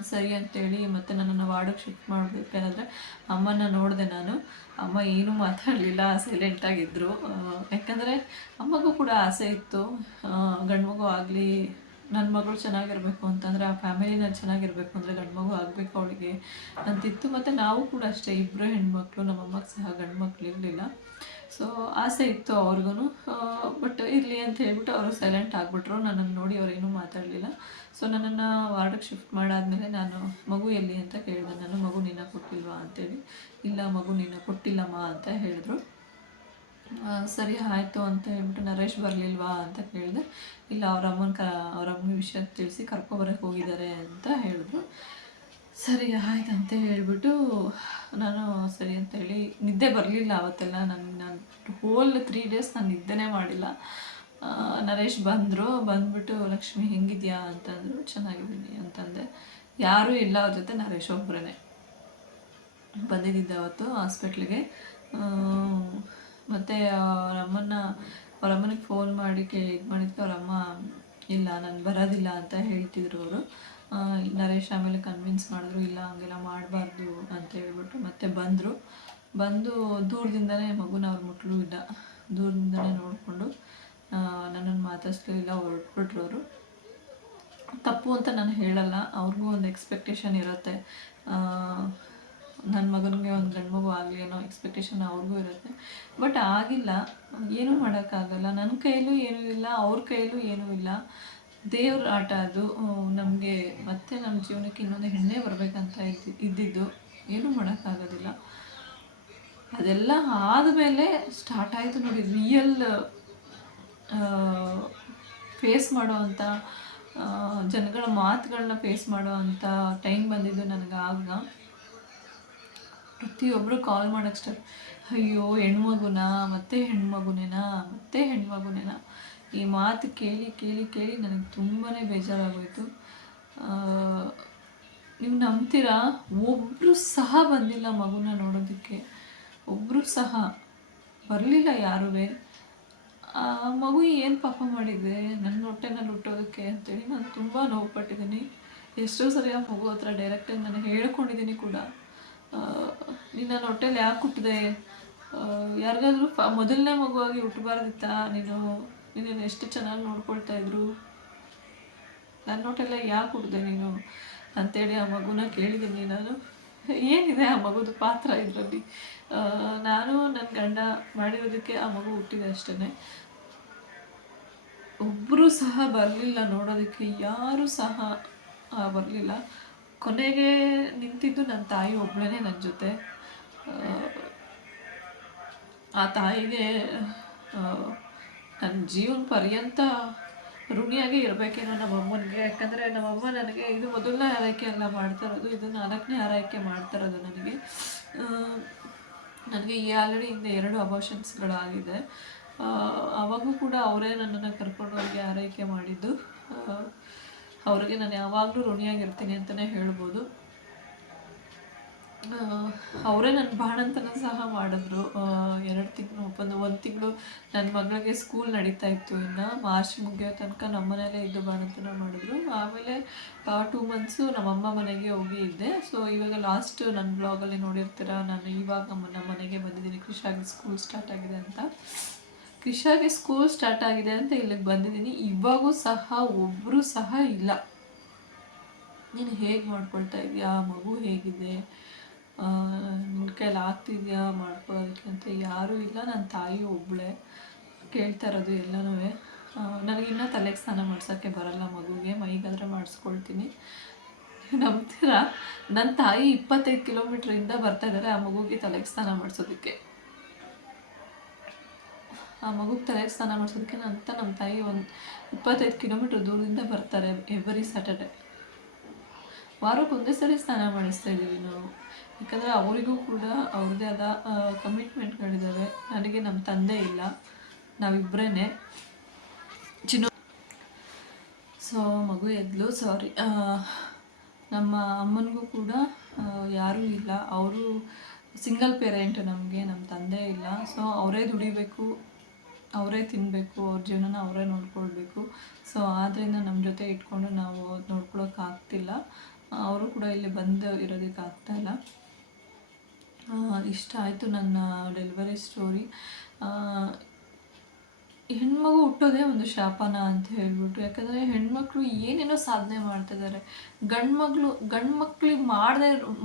ಸರಿ ಅಂತೇಳಿ ಮತ್ತು ನನ್ನನ್ನು ವಾರ್ಡಿಗೆ ಶಿಫ್ಟ್ ಮಾಡಬೇಕಾದ್ರೆ ಅಮ್ಮನ ನೋಡಿದೆ ನಾನು. ಅಮ್ಮ ಏನೂ ಮಾತಾಡಲಿಲ್ಲ, ಸೈಲೆಂಟಾಗಿದ್ದರು. ಯಾಕಂದರೆ ಅಮ್ಮಗೂ ಕೂಡ ಆಸೆ ಇತ್ತು, ಗಂಡು ಮಗು ಆಗಲಿ, ನನ್ನ ಮಗಳು ಚೆನ್ನಾಗಿರಬೇಕು ಅಂತಂದರೆ, ಆ ಫ್ಯಾಮಿಲಿನಲ್ಲಿ ಚೆನ್ನಾಗಿರಬೇಕು ಅಂದರೆ ಗಂಡು ಮಗು ಆಗಬೇಕು ಅವಳಿಗೆ ಅಂತಿತ್ತು. ಮತ್ತು ನಾವು ಕೂಡ ಅಷ್ಟೇ, ಇಬ್ಬರು ಹೆಣ್ಮಕ್ಳು, ನಮ್ಮಮ್ಮಗೆ ಸಹ ಗಂಡು ಮಕ್ಳು ಇರಲಿಲ್ಲ. ಸೊ ಆಸೆ ಇತ್ತು ಅವ್ರಿಗೂ. ಬಟ್ ಇರಲಿ ಅಂತ ಹೇಳ್ಬಿಟ್ಟು ಅವರು ಸೈಲೆಂಟ್ ಆಗಿಬಿಟ್ರು. ನನ್ನನ್ನು ನೋಡಿ ಅವರೇನೂ ಮಾತಾಡಲಿಲ್ಲ. ಸೊ ನನ್ನನ್ನು ವಾರ್ಡಿಗೆ ಶಿಫ್ಟ್ ಮಾಡಾದಮೇಲೆ ನಾನು ಮಗು ಎಲ್ಲಿ ಅಂತ ಕೇಳಿದೆ. ನಾನು ಮಗು ನಿನ್ನ ಕೊಟ್ಟಿಲ್ವಾ ಅಂತೇಳಿ. ಇಲ್ಲ, ಮಗು ನಿನ್ನ ಕೊಟ್ಟಿಲ್ಲಮ್ಮ ಅಂತ ಹೇಳಿದ್ರು. ಸರಿ ಆಯಿತು ಅಂತ ಹೇಳ್ಬಿಟ್ಟು, ನರೇಶ್ ಬರಲಿಲ್ವಾ ಅಂತ ಕೇಳಿದೆ. ಇಲ್ಲ, ಅವ್ರ ಅಮ್ಮನ ವಿಷಯ ತಿಳಿಸಿ ಕರ್ಕೊಬರಕ್ಕೆ ಹೋಗಿದ್ದಾರೆ ಅಂತ ಹೇಳಿದ್ರು. ಸರಿ ಆಯ್ತು ಅಂತ ಹೇಳ್ಬಿಟ್ಟು ನಾನು ಸರಿ ಅಂತೇಳಿ, ನಿದ್ದೆ ಬರಲಿಲ್ಲ ಆವತ್ತೆಲ್ಲ. ನಾನು ಹೋಲ್ 3 days ನಾನು ನಿದ್ದೆನೇ ಮಾಡಿಲ್ಲ. ನರೇಶ್ ಬಂದ್ಬಿಟ್ಟು ಲಕ್ಷ್ಮಿ ಹೆಂಗಿದ್ಯಾ ಅಂತಂದರು. ಚೆನ್ನಾಗಿದ್ದೀನಿ ಅಂತಂದೆ. ಯಾರೂ ಇಲ್ಲ ಅವ್ರ ಜೊತೆ, ನರೇಶ್ ಒಬ್ಬರೇ ಬಂದಿದ್ದ ಅವತ್ತು ಹಾಸ್ಪಿಟ್ಲಿಗೆ. ಮತ್ತು ಅವರಮ್ಮನಿಗೆ ಫೋನ್ ಮಾಡಿ ಇದು ಮಾಡಿದ್ದಕ್ಕೆ ಅವರಮ್ಮ ಇಲ್ಲ, ನಾನು ಬರೋದಿಲ್ಲ ಅಂತ ಹೇಳ್ತಿದ್ರು ಅವರು. ನರೇಶ್ ಆಮೇಲೆ ಕನ್ವಿನ್ಸ್ ಮಾಡಿದ್ರು, ಇಲ್ಲ ಹಂಗೆಲ್ಲ ಮಾಡಬಾರ್ದು ಅಂತ ಹೇಳ್ಬಿಟ್ಟು. ಮತ್ತೆ ಬಂದು ದೂರದಿಂದನೇ ಮಗುನ ಅವ್ರ ಮುಟ್ಲು ಇಲ್ಲ, ದೂರದಿಂದನೇ ನೋಡಿಕೊಂಡು ನನ್ನನ್ನು ಮಾತಾಡಿಸ್ಲಿಲ್ಲ, ಹೊರಟ್ಬಿಟ್ರು ಅವರು. ತಪ್ಪು ಅಂತ ನಾನು ಹೇಳಲ್ಲ, ಅವ್ರಿಗೂ ಒಂದು ಎಕ್ಸ್ಪೆಕ್ಟೇಷನ್ ಇರುತ್ತೆ. ನನ್ನ ಮಗನಿಗೆ ಒಂದು ಗಂಡು ಮಗು ಆಗಲಿ ಅನ್ನೋ ಎಕ್ಸ್ಪೆಕ್ಟೇಷನ್ ಅವ್ರಿಗೂ ಇರುತ್ತೆ. ಬಟ್ ಆಗಿಲ್ಲ, ಏನೂ ಮಾಡೋಕ್ಕಾಗಲ್ಲ. ನನ್ನ ಕೈಯಲ್ಲೂ ಏನೂ ಇಲ್ಲ, ಅವ್ರ ಕೈಯಲ್ಲೂ ಏನೂ ಇಲ್ಲ. ದೇವ್ರ ಆಟ ಅದು. ನಮಗೆ ಮತ್ತೆ ನಮ್ಮ ಜೀವನಕ್ಕೆ ಇನ್ನೊಂದು ಹೆಣ್ಣೆ ಬರಬೇಕಂತ ಇದ್ದಿದ್ದು, ಏನೂ ಮಾಡೋಕ್ಕಾಗೋದಿಲ್ಲ. ಅದೆಲ್ಲ ಆದಮೇಲೆ ಸ್ಟಾರ್ಟ್ ಆಯಿತು ನೋಡಿ, ರಿಯಲ್ ಫೇಸ್ ಮಾಡೋವಂಥ ಜನಗಳ ಮಾತುಗಳನ್ನ ಫೇಸ್ ಮಾಡೋವಂಥ ಟೈಮ್ ಬಂದಿದ್ದು ನನಗೆ. ಆಗ ಪ್ರತಿಯೊಬ್ಬರು ಕಾಲ್ ಮಾಡೋಕ್ಕೆ ಸ್ಟಾರ್ಟ್, ಅಯ್ಯೋ ಹೆಣ್ಮಗುನಾ, ಮತ್ತೆ ಹೆಣ್ಮಗುನೇನಾ ಈ ಮಾತು ಕೇಳಿ ನನಗೆ ತುಂಬಾ ಬೇಜಾರಾಗೋಯಿತು. ನೀವು ನಂಬ್ತೀರಾ, ಒಬ್ಬರು ಸಹ ಬಂದಿಲ್ಲ ಮಗುನ ನೋಡೋದಕ್ಕೆ, ಒಬ್ಬರು ಸಹ ಬರಲಿಲ್ಲ ಯಾರೂ. ಆ ಮಗು ಏನು ಪಾಪ ಮಾಡಿದೆ ನನ್ನ ಹೊಟ್ಟೆನಲ್ಲಿ ಹುಟ್ಟೋದಕ್ಕೆ ಅಂತೇಳಿ ನಾನು ತುಂಬ ನೋವು ಪಟ್ಟಿದ್ದೀನಿ. ಎಷ್ಟೋ ಸರಿ ಆ ಮಗು ಹತ್ರ ಡೈರೆಕ್ಟಾಗಿ ನಾನು ಹೇಳ್ಕೊಂಡಿದ್ದೀನಿ ಕೂಡ. ನೀನು ನನ್ನ ಹೊಟ್ಟೆಲಿ ಯಾಕೆ ಹುಟ್ಟಿದೆ, ಯಾರಿಗಾದ್ರೂ ಮೊದಲನೇ ಮಗುವಾಗಿ ಹುಟ್ಟಬಾರ್ದಿತ್ತಾ, ನೀನು ಎಷ್ಟು ಚೆನ್ನಾಗಿ ನೋಡ್ಕೊಳ್ತಾ ಇದ್ರು, ನನ್ನ ಹೊಟ್ಟೆಲ್ಲ ಯಾಕೆ ಹುಟ್ಟಿದೆ ನೀನು ಅಂತೇಳಿ ಆ ಮಗುನ ಕೇಳಿದ್ದೀನಿ ನಾನು. ಏನಿದೆ ಆ ಮಗುದು ಪಾತ್ರ ಇದರಲ್ಲಿ? ನಾನು ನನ್ನ ಗಂಡ ಮಾಡಿರೋದಕ್ಕೆ ಆ ಮಗು ಹುಟ್ಟಿದೆ ಅಷ್ಟೇ. ಒಬ್ಬರು ಸಹ ಬರಲಿಲ್ಲ ನೋಡೋದಕ್ಕೆ, ಯಾರೂ ಸಹ ಬರಲಿಲ್ಲ. ಕೊನೆಗೆ ನಿಂತಿದ್ದು ನನ್ನ ತಾಯಿ ಒಬ್ಬಳೇ ನನ್ನ ಜೊತೆ. ಆ ತಾಯಿಗೆ ನನ್ನ ಜೀವನ ಪರ್ಯಂತ ಋಣಿಯಾಗಿ ಇರಬೇಕೇನೋ ನಮ್ಮಮ್ಮನಿಗೆ. ಯಾಕಂದರೆ ನಮ್ಮಮ್ಮ ನನಗೆ ಇದು ಮೊದಲನೇ ಆರೈಕೆ ಎಲ್ಲ ಮಾಡ್ತಾ ಇರೋದು, ಇದು 4ನೇ ಆರೈಕೆ ಮಾಡ್ತಾ ಇರೋದು ನನಗೆ. ನನಗೆ ಆಲ್ರೆಡಿ ಹಿಂದೆ 2 ಅಬಾರ್ಷನ್ಸ್ಗಳಾಗಿದೆ. ಅವಾಗೂ ಕೂಡ ಅವರೇ ನನ್ನನ್ನು ಕರ್ಕೊಂಡು ಹೋಗಿ ಆರೈಕೆ ಮಾಡಿದ್ದು. ಅವ್ರಿಗೆ ನಾನು ಯಾವಾಗಲೂ ಋಣಿಯಾಗಿರ್ತೀನಿ ಅಂತಲೇ ಹೇಳ್ಬೋದು. ಅವರೇ ನನ್ನ ಬಾಣಂತನ ಸಹ ಮಾಡಿದ್ರು. 2 ತಿಂಗಳು ಒಂದು ತಿಂಗಳು ನನ್ನ ಮಗಳಿಗೆ ಸ್ಕೂಲ್ ನಡೀತಾ ಇತ್ತು, ಇನ್ನು ಮಾರ್ಚ್ ಮುಗಿಯೋ ತನಕ ನಮ್ಮ ಮನೇಲೇ ಇದ್ದು ಬಾಣಂತನ ಮಾಡಿದ್ರು. ಆಮೇಲೆ 2 ಮಂತ್ಸು ನಮ್ಮಮ್ಮ ಮನೆಗೆ ಹೋಗಿ ಇದ್ದೆ. ಸೊ ಇವಾಗ ಲಾಸ್ಟ್ ನನ್ನ ಬ್ಲಾಗಲ್ಲಿ ನೋಡಿರ್ತೀರ, ನಾನು ಇವಾಗ ನಮ್ಮ ಮನೆಗೆ ಬಂದಿದ್ದೀನಿ. ಕ್ರಿಷಾಗೆ ಸ್ಕೂಲ್ ಸ್ಟಾರ್ಟ್ ಆಗಿದೆ ಅಂತ. ಕ್ರಿಷಾಗೆ ಸ್ಕೂಲ್ ಸ್ಟಾರ್ಟ್ ಆಗಿದೆ ಅಂತ ಇಲ್ಲಿಗೆ ಬಂದಿದ್ದೀನಿ. ಇವಾಗೂ ಸಹ ಒಬ್ಬರು ಸಹ ಇಲ್ಲ. ನೀನು ಹೇಗೆ ಮಾಡ್ಕೊಳ್ತಾ ಇದೆಯಾ, ಮಗು ಹೇಗಿದೆ, ನಿನ್ನ ಕೈಲಿ ಆಗ್ತಿದೆಯಾ ಮಾಡ್ಕೊಳ್ಳೋದಕ್ಕೆ ಅಂತ ಯಾರೂ ಇಲ್ಲ. ನನ್ನ ತಾಯಿ ಒಬ್ಬಳೇ ಕೇಳ್ತಾ ಇರೋದು ಎಲ್ಲನೂ. ನನಗಿನ್ನೂ ತಲೆಗೆ ಸ್ನಾನ ಮಾಡ್ಸೋಕ್ಕೆ ಬರಲ್ಲ ಮಗುಗೆ, ಮೈಗಾದರೆ ಮಾಡಿಸ್ಕೊಳ್ತೀನಿ. ನಂಬ್ತೀರಾ, ನನ್ನ ತಾಯಿ 25 ಕಿಲೋಮೀಟ್ರಿಂದ ಬರ್ತಾ ಇದ್ದಾರೆ ಆ ಮಗುಗೆ ತಲೆಗೆ ಸ್ನಾನ ಮಾಡಿಸೋದಕ್ಕೆ. ಆ ಮಗುಗೆ ತಲೆಗೆ ಸ್ನಾನ ಮಾಡಿಸೋದಕ್ಕೆ ನಮ್ಮ ತಾಯಿ ಒಂದು 25 ಕಿಲೋಮೀಟ್ರ್ ದೂರದಿಂದ ಬರ್ತಾರೆ ಎವ್ರಿ ಸ್ಯಾಟರ್ಡೆ. ವಾರಕ್ಕೆ ಒಂದೇ ಸರಿ ಸ್ನಾನ ಮಾಡಿಸ್ತಾ ಇದ್ದೀವಿ ನಾವು. ಯಾಕಂದರೆ ಅವರಿಗೂ ಕೂಡ ಅವ್ರದ್ದೇ ಆದ ಕಮಿಟ್ಮೆಂಟ್ಗಳಿದ್ದಾವೆ. ನನಗೆ ನಮ್ಮ ತಂದೆ ಇಲ್ಲ, ನಾವಿಬ್ಬರೇ. ಸೊ ಮಗು ಎದ್ಲು, ಸಾರಿ. ನಮ್ಮ ಅಮ್ಮನಿಗೂ ಕೂಡ ಯಾರೂ ಇಲ್ಲ, ಅವರು ಸಿಂಗಲ್ ಪೇರೆಂಟ್. ನಮಗೆ ನಮ್ಮ ತಂದೆ ಇಲ್ಲ. ಸೊ ಅವರೇ ದುಡಿಬೇಕು, ಅವರೇ ತಿನ್ನಬೇಕು, ಅವ್ರ ಜೀವನನ ಅವರೇ ನೋಡ್ಕೊಳ್ಬೇಕು. ಸೊ ಆದ್ದರಿಂದ ನಮ್ಮ ಜೊತೆ ಇಟ್ಕೊಂಡು ನಾವು ನೋಡ್ಕೊಳೋಕ್ಕಾಗ್ತಿಲ್ಲ. ಅವರು ಕೂಡ ಇಲ್ಲಿ ಬಂದು ಇರೋದಕ್ಕೆ ಆಗ್ತಾಯಿಲ್ಲ. ಇಷ್ಟ ಆಯಿತು ನನ್ನ ಡೆಲಿವರಿ ಸ್ಟೋರಿ. ಹೆಣ್ಮಗು ಹುಟ್ಟೋದೇ ಒಂದು ಶಾಪನ ಅಂತ ಹೇಳ್ಬಿಟ್ಟು. ಯಾಕಂದರೆ ಹೆಣ್ಮಕ್ಳು ಏನೇನೋ ಸಾಧನೆ ಮಾಡ್ತಿದ್ದಾರೆ. ಗಂಡು ಮಕ್ಳಿಗೆ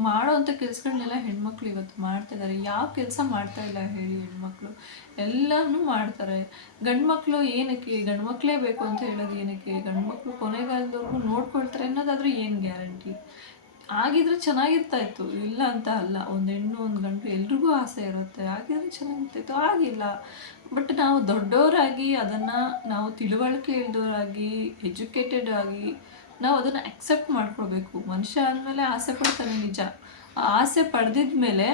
ಮಾಡೋವಂಥ ಕೆಲಸಗಳನ್ನೆಲ್ಲ ಹೆಣ್ಮಕ್ಳು ಇವತ್ತು ಮಾಡ್ತಿದ್ದಾರೆ. ಯಾವ ಕೆಲಸ ಮಾಡ್ತಾಯಿಲ್ಲ ಹೇಳಿ ಹೆಣ್ಮಕ್ಳು? ಎಲ್ಲನೂ ಮಾಡ್ತಾರೆ. ಗಂಡು ಮಕ್ಕಳು ಏನಕ್ಕೆ, ಗಂಡು ಮಕ್ಕಳೇ ಬೇಕು ಅಂತ ಹೇಳೋದು ಏನಕ್ಕೆ? ಗಂಡು ಮಕ್ಕಳು ಕೊನೆಗಾಲದವರೆಗೂ ನೋಡ್ಕೊಳ್ತಾರೆ ಅನ್ನೋದಾದರೂ ಏನು ಗ್ಯಾರಂಟಿ? ಆಗಿದ್ರೆ ಚೆನ್ನಾಗಿರ್ತಾಯಿತ್ತು, ಇಲ್ಲ ಅಂತ ಅಲ್ಲ. ಒಂದು ಹೆಣ್ಣು ಒಂದು ಗಂಡು ಎಲ್ರಿಗೂ ಆಸೆ ಇರುತ್ತೆ, ಆಗಿದ್ರೆ ಚೆನ್ನಾಗಿರ್ತಾಯಿತ್ತು. ಆಗಿಲ್ಲ. ಬಟ್ ನಾವು ದೊಡ್ಡವರಾಗಿ ಅದನ್ನು ನಾವು ತಿಳುವಳಿಕೆ ಇಲ್ದವರಾಗಿ, ಎಜುಕೇಟೆಡ್ ಆಗಿ ನಾವು ಅದನ್ನು ಅಕ್ಸೆಪ್ಟ್ ಮಾಡ್ಕೊಳ್ಬೇಕು. ಮನುಷ್ಯ ಆದಮೇಲೆ ಆಸೆ ಪಡ್ತಾನೆ, ನಿಜ. ಆ ಆಸೆ ಪಡೆದಿದ್ಮೇಲೆ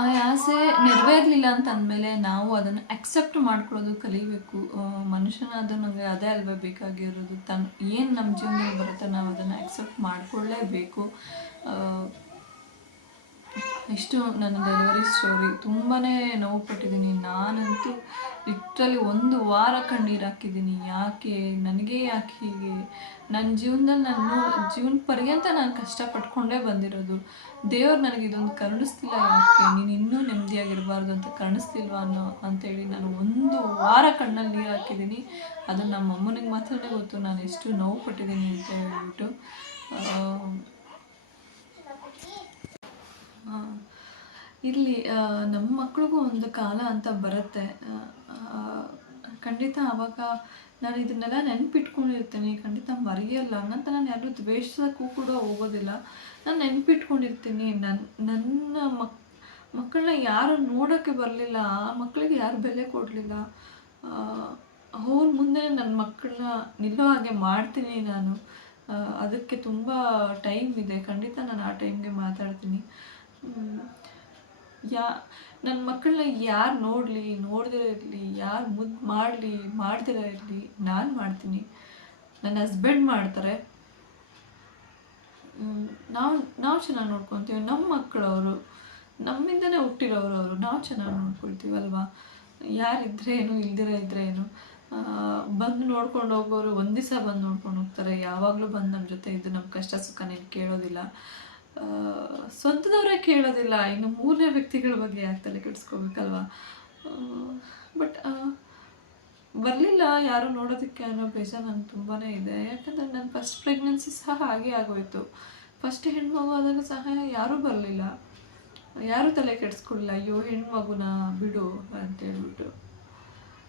ಆ ಆಸೆ ನೆರವೇರಲಿಲ್ಲ ಅಂತ ಅಂದಮೇಲೆ ನಾವು ಅದನ್ನು ಅಕ್ಸೆಪ್ಟ್ ಮಾಡ್ಕೊಳ್ಳೋದು ಕಲಿಬೇಕು. ಮನುಷ್ಯನಾದ ನನಗೆ ಅದೇ ಅಲ್ವೇ ಬೇಕಾಗಿರೋದು. ಏನು ನಮ್ಮ ಜೀವನದಲ್ಲಿ ಬರುತ್ತೆ ನಾವು ಅದನ್ನು ಅಕ್ಸೆಪ್ಟ್ ಮಾಡ್ಕೊಳ್ಳೇಬೇಕು. ಇಷ್ಟು ನನ್ನ ಡೆಲಿವರಿ ಸ್ಟೋರಿ. ತುಂಬಾ ನೋವು ಪಟ್ಟಿದ್ದೀನಿ ನಾನಂತೂ. ಲಿಟ್ರಲಿ 1 ವಾರ ಕಣ್ಣೀರು ಹಾಕಿದ್ದೀನಿ. ಯಾಕೆ ನನಗೆ ಯಾಕೆ ಹೀಗೆ? ನನ್ನ ಜೀವನದಲ್ಲಿ ಜೀವನ ಪರ್ಯಂತ ನಾನು ಕಷ್ಟಪಟ್ಕೊಂಡೇ ಬಂದಿರೋದು. ದೇವ್ರು ನನಗೆ ಇದೊಂದು ಕರುಣಿಸ್ತಿಲ್ಲ, ಯಾಕೆ ನೀನು ಇನ್ನೂ ನೆಮ್ಮದಿಯಾಗಿರಬಾರ್ದು ಅಂತ ಕರುಣಿಸ್ತಿಲ್ವ ಅಂತೇಳಿ ನಾನು 1 ವಾರ ಕಣ್ಣಲ್ಲಿ ನೀರು ಹಾಕಿದ್ದೀನಿ. ಅದು ನಮ್ಮ ಅಮ್ಮನಿಗೆ ಮಾತ್ರನೇ ಗೊತ್ತು ನಾನು ಎಷ್ಟು ನೋವು ಪಟ್ಟಿದ್ದೀನಿ ಅಂತ ಹೇಳ್ಬಿಟ್ಟು. ಇಲ್ಲಿ ನಮ್ಮ ಮಕ್ಳಿಗೂ ಒಂದು ಕಾಲ ಅಂತ ಬರುತ್ತೆ ಖಂಡಿತ. ಆವಾಗ ನಾನು ಇದನ್ನೆಲ್ಲ ನೆನಪಿಟ್ಕೊಂಡಿರ್ತೀನಿ, ಖಂಡಿತ ಮರೆಯಲ್ಲ. ಹಂಗಂತ ನಾನು ಯಾರು ದ್ವೇಷಕ್ಕೂ ಕೂಡ ಹೋಗೋದಿಲ್ಲ. ನಾನು ನೆನಪಿಟ್ಕೊಂಡಿರ್ತೀನಿ. ನನ್ನ ಮಕ್ಕಳನ್ನ ಯಾರು ನೋಡೋಕ್ಕೆ ಬರಲಿಲ್ಲ, ಆ ಮಕ್ಕಳಿಗೆ ಯಾರು ಬೆಲೆ ಕೊಡಲಿಲ್ಲ, ಅವ್ರ ಮುಂದೆ ನನ್ನ ಮಕ್ಕಳನ್ನ ನಿಲ್ಲೋ ಹಾಗೆ ಮಾಡ್ತೀನಿ ನಾನು. ಅದಕ್ಕೆ ತುಂಬ ಟೈಮ್ ಇದೆ, ಖಂಡಿತ ನಾನು ಆ ಟೈಮ್ಗೆ ಮಾತಾಡ್ತೀನಿ. ನನ್ನ ಮಕ್ಕಳನ್ನ ಯಾರು ನೋಡದಿರೋ ಇರಲಿ, ಯಾರು ಮುದ್ದು ಮಾಡ್ದಿರೋ ಇರಲಿ, ನಾನು ಮಾಡ್ತೀನಿ. ನನ್ನ ಹಸ್ಬೆಂಡ್ ಮಾಡ್ತಾರೆ. ನಾವು ಚೆನ್ನಾಗಿ ನೋಡ್ಕೊತೀವಿ. ನಮ್ಮ ಮಕ್ಕಳವರು ನಮ್ಮಿಂದನೇ ಹುಟ್ಟಿರೋರು ಅವರು, ನಾವು ಚೆನ್ನಾಗಿ ನೋಡ್ಕೊಳ್ತೀವಲ್ವಾ. ಯಾರಿದ್ರೇನು ಇಲ್ದಿರ ಇದ್ರೇನು, ಬಂದು ನೋಡ್ಕೊಂಡು ಹೋಗೋರು ಒಂದು ದಿವಸ ಬಂದು ನೋಡ್ಕೊಂಡು ಹೋಗ್ತಾರೆ, ಯಾವಾಗಲೂ ಬಂದು ನಮ್ಮ ಜೊತೆ ಇದ್ದು ನಮ್ಮ ಕಷ್ಟ ಸುಖ ನೀನು ಕೇಳೋದಿಲ್ಲ. ಸ್ವಂತದವರೇ ಕೇಳೋದಿಲ್ಲ, ಇನ್ನು ಮೂರನೇ ವ್ಯಕ್ತಿಗಳ ಬಗ್ಗೆ ಯಾಕೆ ತಲೆ ಕೆಡಿಸ್ಕೋಬೇಕಲ್ವಾ. ಬಟ್ ಬರಲಿಲ್ಲ ಯಾರು ನೋಡೋದಕ್ಕೆ ಅನ್ನೋ ಬೇಜಾರು ನನಗೆ ತುಂಬಾ ಇದೆ. ಯಾಕಂದರೆ ನನ್ನ ಫಸ್ಟ್ ಪ್ರೆಗ್ನೆನ್ಸಿ ಸಹ ಹಾಗೆ ಆಗೋಯಿತು. ಫಸ್ಟ್ ಹೆಣ್ಮಗು ಆದಾಗ ಸಹ ಯಾರೂ ಬರಲಿಲ್ಲ, ಯಾರೂ ತಲೆ ಕೆಡಿಸ್ಕೊಳ್ಳಿಲ್ಲ, ಅಯ್ಯೋ ಹೆಣ್ಮಗುನ ಬಿಡು ಅಂತೇಳ್ಬಿಟ್ಟು.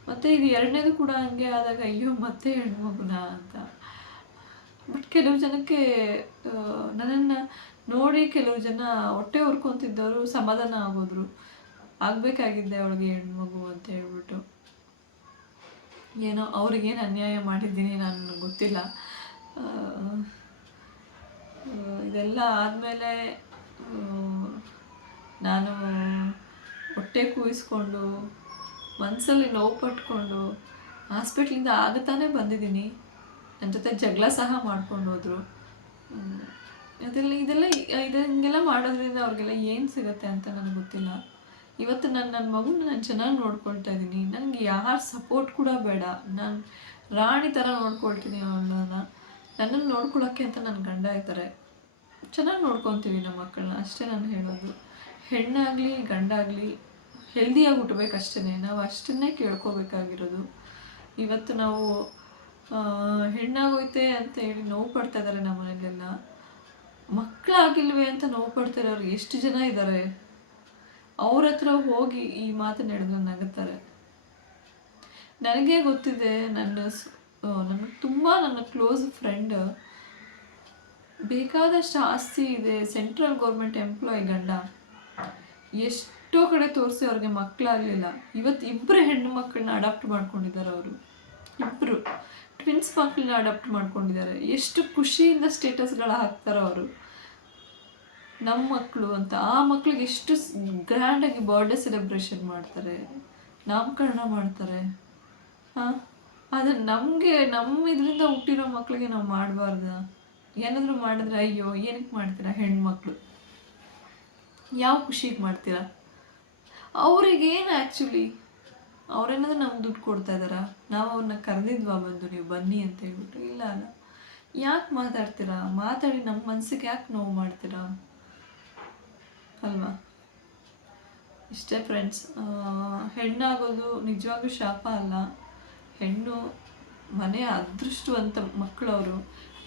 ಮತ್ತು ಇದು ಎರಡನೇದು ಕೂಡ ಹಂಗೆ ಆದಾಗ ಅಯ್ಯೋ ಮತ್ತೆ ಹೆಣ್ಮಗುನ ಅಂತ. ಬಟ್ ಕೆಲವು ಜನಕ್ಕೆ ನನ್ನನ್ನು ನೋಡಿ ಕೆಲವು ಜನ ಹೊಟ್ಟೆ ಹುರ್ಕೊತಿದ್ದವರು ಸಮಾಧಾನ ಆಗೋದ್ರು, ಆಗಬೇಕಾಗಿದ್ದೆ ಅವಳಿಗೆ ಹೆಣ್ಮಗು ಅಂತ ಹೇಳ್ಬಿಟ್ಟು. ಏನೋ ಅವ್ರಿಗೇನು ಅನ್ಯಾಯ ಮಾಡಿದ್ದೀನಿ ನಾನು ಗೊತ್ತಿಲ್ಲ. ಇದೆಲ್ಲ ಆದಮೇಲೆ ನಾನು ಹೊಟ್ಟೆ ಕೂಯಿಸ್ಕೊಂಡು ಮನಸ್ಸಲ್ಲಿ ನೋವು ಪಟ್ಕೊಂಡು ಹಾಸ್ಪಿಟ್ಲಿಂದ ಆಗುತ್ತಾನೆ ಬಂದಿದ್ದೀನಿ. ನನ್ನ ಜೊತೆ ಜಗಳ ಸಹ ಮಾಡ್ಕೊಂಡು ಹೋದರು. ಹಿಂಗೆಲ್ಲ ಮಾಡೋದ್ರಿಂದ ಅವ್ರಿಗೆಲ್ಲ ಏನು ಸಿಗುತ್ತೆ ಅಂತ ನನಗೆ ಗೊತ್ತಿಲ್ಲ. ಇವತ್ತು ನನ್ನ ಮಗುನ ನಾನು ಚೆನ್ನಾಗಿ ನೋಡ್ಕೊಳ್ತಾ ಇದ್ದೀನಿ. ನನಗೆ ಯಾರ ಸಪೋರ್ಟ್ ಕೂಡ ಬೇಡ, ನಾನು ರಾಣಿ ಥರ ನೋಡ್ಕೊಳ್ತೀನಿ ಅವಳನ್ನ. ನನ್ನನ್ನು ನೋಡ್ಕೊಳ್ಳೋಕ್ಕೆ ಅಂತ ನನ್ನ ಗಂಡ ಇರ್ತಾರೆ. ಚೆನ್ನಾಗಿ ನೋಡ್ಕೊತೀವಿ ನಮ್ಮ ಮಕ್ಕಳನ್ನ, ಅಷ್ಟೇ ನಾನು ಹೇಳೋದು. ಹೆಣ್ಣಾಗಲಿ ಗಂಡಾಗಲಿ ಹೆಲ್ದಿಯಾಗಿ ಹುಟ್ಟಬೇಕಷ್ಟೇ, ನಾವು ಅಷ್ಟನ್ನೇ ಕೇಳ್ಕೊಬೇಕಾಗಿರೋದು. ಇವತ್ತು ನಾವು ಹೆಣ್ಣಾಗೋಯ್ತೆ ಅಂತ ಹೇಳಿ ನೋವು ಪಡ್ತಾ ಇದ್ದಾರೆ ನಮ್ಮ ಮನೆಯಲ್ಲೆಲ್ಲ. ಮಕ್ಕಳಾಗಿಲ್ವೇ ಅಂತ ನೋವು ಪಡ್ತಿರೋರು ಎಷ್ಟು ಜನ ಇದ್ದಾರೆ. ಅವ್ರ ಹತ್ರ ಹೋಗಿ ಈ ಮಾತನ್ನ ಹೇಳಿದ್ರೆ ನಗುತ್ತಾರೆ. ನನಗೆ ಗೊತ್ತಿದೆ, ನನಗೆ ತುಂಬ ನನ್ನ ಕ್ಲೋಸ್ ಫ್ರೆಂಡ್, ಬೇಕಾದಷ್ಟು ಆಸ್ತಿ ಇದೆ, ಸೆಂಟ್ರಲ್ ಗೌರ್ಮೆಂಟ್ ಎಂಪ್ಲಾಯ್ ಗಂಡ, ಎಷ್ಟೋ ಕಡೆ ತೋರಿಸಿ ಅವ್ರಿಗೆ ಮಕ್ಕಳಾಗಲಿಲ್ಲ. ಇವತ್ತು ಇಬ್ಬರು ಹೆಣ್ಣು ಮಕ್ಕಳನ್ನ ಅಡಾಪ್ಟ್ ಮಾಡ್ಕೊಂಡಿದ್ದಾರೆ. ಅವರು ಇಬ್ಬರು ಟ್ವಿನ್ಸ್ ಮಕ್ಕಳನ್ನ ಅಡಾಪ್ಟ್ ಮಾಡ್ಕೊಂಡಿದ್ದಾರೆ. ಎಷ್ಟು ಖುಷಿಯಿಂದ ಸ್ಟೇಟಸ್ಗಳು ಹಾಕ್ತಾರೆ ಅವರು, ನಮ್ಮ ಮಕ್ಕಳು ಅಂತ. ಆ ಮಕ್ಳಿಗೆ ಎಷ್ಟು ಗ್ರ್ಯಾಂಡಾಗಿ ಬರ್ಡೇ ಸೆಲೆಬ್ರೇಷನ್ ಮಾಡ್ತಾರೆ, ನಾಮಕರಣ ಮಾಡ್ತಾರೆ. ಆದರೆ ನಮಗೆ ನಮ್ಮ ಇದರಿಂದ ಹುಟ್ಟಿರೋ ಮಕ್ಕಳಿಗೆ ನಾವು ಮಾಡಬಾರ್ದ? ಏನಾದರೂ ಮಾಡಿದ್ರೆ ಅಯ್ಯೋ ಏನಕ್ಕೆ ಮಾಡ್ತೀರಾ ಹೆಣ್ಮಕ್ಳು, ಯಾವ ಖುಷಿಗೆ ಮಾಡ್ತೀರಾ? ಅವ್ರಿಗೇನು ಆ್ಯಕ್ಚುಲಿ ಅವ್ರೇನಾದ್ರೂ ನಮ್ಗೆ ದುಡ್ಡು ಕೊಡ್ತಾ ಇದ್ದಾರಾ? ನಾವು ಅವ್ರನ್ನ ಕರೆದಿದ್ವಾ ಬಂದು ನೀವು ಬನ್ನಿ ಅಂತ ಹೇಳ್ಬಿಟ್ಟು? ಇಲ್ಲ ಅಲ್ಲ. ಯಾಕೆ ಮಾತಾಡ್ತೀರಾ? ಮಾತಾಡಿ ನಮ್ಮ ಮನಸ್ಸಿಗೆ ಯಾಕೆ ನೋವು ಮಾಡ್ತೀರಾ ಅಲ್ವಾ? ಇಷ್ಟೇ ಫ್ರೆಂಡ್ಸ್. ಹೆಣ್ಣಾಗೋದು ನಿಜವಾಗ್ಲೂ ಶಾಪ ಅಲ್ಲ. ಹೆಣ್ಣು ಮನೆಯ ಅದೃಷ್ಟವಂತ ಮಕ್ಕಳವರು.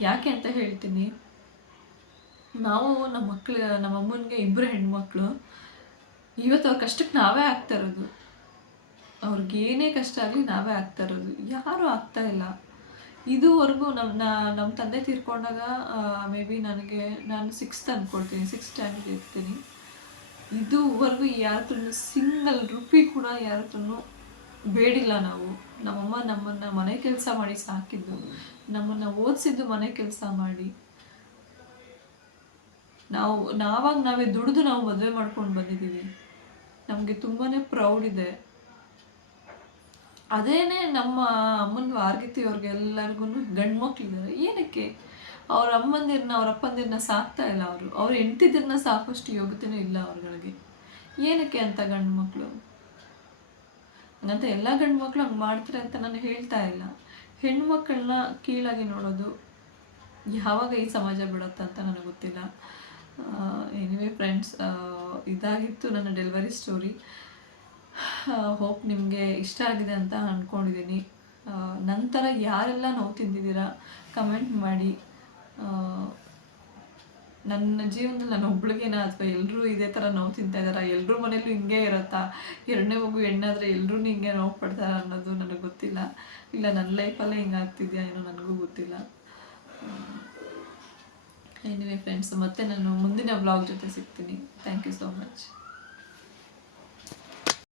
ಯಾಕೆ ಅಂತ ಹೇಳ್ತೀನಿ. ನಾವು ನಮ್ಮ ಅಮ್ಮನಿಗೆ ಇಬ್ಬರು ಹೆಣ್ಮಕ್ಳು. ಇವತ್ತು ಅವ್ರ ಕಷ್ಟಕ್ಕೆ ನಾವೇ ಆಗ್ತಾ ಇರೋದು. ಅವ್ರಿಗೇನೇ ಕಷ್ಟ ಆಗಲಿ ನಾವೇ ಆಗ್ತಾ ಇರೋದು, ಯಾರೂ ಆಗ್ತಾ ಇಲ್ಲ. ಇದುವರೆಗೂ ನಮ್ಮ ತಂದೆ ತೀರ್ಕೊಂಡಾಗ ಮೇ ಬಿ ನಾನು 6th ಅಂದ್ಕೊಳ್ತೀನಿ, 6th ಸ್ಟ್ಯಾಂಡರ್ಡ್ ಇರ್ತೀನಿ. ಇದುವರೆಗೂ ಯಾರ ಹತ್ರನೂ ಸಿಂಗಲ್ ರುಪಿ ಕೂಡ ಯಾರ ಹತ್ರನೂ ಬೇಡಿಲ್ಲ ನಾವು. ನಮ್ಮಮ್ಮ ನಮ್ಮನ್ನು ಮನೆ ಕೆಲಸ ಮಾಡಿ ಸಾಕಿದ್ದು, ನಮ್ಮನ್ನು ಓದಿಸಿದ್ದು ಮನೆ ಕೆಲಸ ಮಾಡಿ. ನಾವೇ ದುಡಿದು ನಾವು ಮದುವೆ ಮಾಡ್ಕೊಂಡು ಬಂದಿದ್ದೀವಿ. ನಮಗೆ ತುಂಬಾ ಪ್ರೌಡ್ ಇದೆ. ಅದೇನೇ ನಮ್ಮ ಅಮ್ಮನ ವಾರ್ಗಿತಿ ಅವ್ರಿಗೆಲ್ಲರಿಗೂ ಗಂಡು ಮಕ್ಳಿದ್ದಾರೆ. ಏನಕ್ಕೆ ಅವ್ರ ಅಮ್ಮಂದಿರನ್ನ ಅವ್ರ ಅಪ್ಪಂದಿರನ್ನ ಸಾಕ್ತಾ ಇಲ್ಲ ಅವರು? ಅವ್ರು ಹೆಂಡ್ತಿದ್ರನ್ನ ಸಾಕಷ್ಟು ಯೋಗ್ಯತೆಯೂ ಇಲ್ಲ ಅವ್ರಗಳಿಗೆ. ಏನಕ್ಕೆ ಅಂತ ಗಂಡು ಮಕ್ಕಳು ಹಂಗಂತ ಎಲ್ಲ ಗಂಡು ಮಕ್ಕಳು ಹಂಗೆ ಮಾಡ್ತಾರೆ ಅಂತ ನಾನು ಹೇಳ್ತಾ ಇಲ್ಲ. ಹೆಣ್ಣು ಮಕ್ಕಳನ್ನ ಕೀಳಾಗಿ ನೋಡೋದು ಯಾವಾಗ ಈ ಸಮಾಜ ಬಿಡುತ್ತಂತ ನನಗೆ ಗೊತ್ತಿಲ್ಲ. ಎನಿವೇ ಫ್ರೆಂಡ್ಸ್, ಇದಾಗಿತ್ತು ನನ್ನ ಡೆಲಿವರಿ ಸ್ಟೋರಿ. ಹೋಪ್ ನಿಮಗೆ ಇಷ್ಟ ಆಗಿದೆ ಅಂತ ಅಂದ್ಕೊಂಡಿದ್ದೀನಿ. ನಂತರ ಯಾರೆಲ್ಲ ನೋವು ತಿಂದಿದ್ದೀರಾ ಕಮೆಂಟ್ ಮಾಡಿ. ನನ್ನ ಜೀವನದಲ್ಲಿ ನಾನು ಒಬ್ಳಿಗೇನಾ ಅಥವಾ ಎಲ್ಲರೂ ಇದೇ ಥರ ನೋವು ತಿಂತಾ ಇದ್ದಾರಾ? ಎಲ್ಲರೂ ಮನೇಲೂ ಹಿಂಗೆ ಇರುತ್ತಾ? ಎರಡನೇ ಮಗು ಹೆಣ್ಣಾದರೆ ಎಲ್ಲರೂ ಹಿಂಗೆ ನೋವು ಪಡ್ತಾರ ಅನ್ನೋದು ನನಗೆ ಗೊತ್ತಿಲ್ಲ. ಇಲ್ಲ ನನ್ನ ಲೈಫಲ್ಲೇ ಹಿಂಗೆ ಆಗ್ತಿದೆಯಾ ಏನೋ ನನಗೂ ಗೊತ್ತಿಲ್ಲ. ಎನಿವೇ ಫ್ರೆಂಡ್ಸ್, ಮತ್ತೆ ನಾನು ಮುಂದಿನ ವ್ಲಾಗ್ ಜೊತೆ ಸಿಗ್ತೀನಿ. Thank you so much.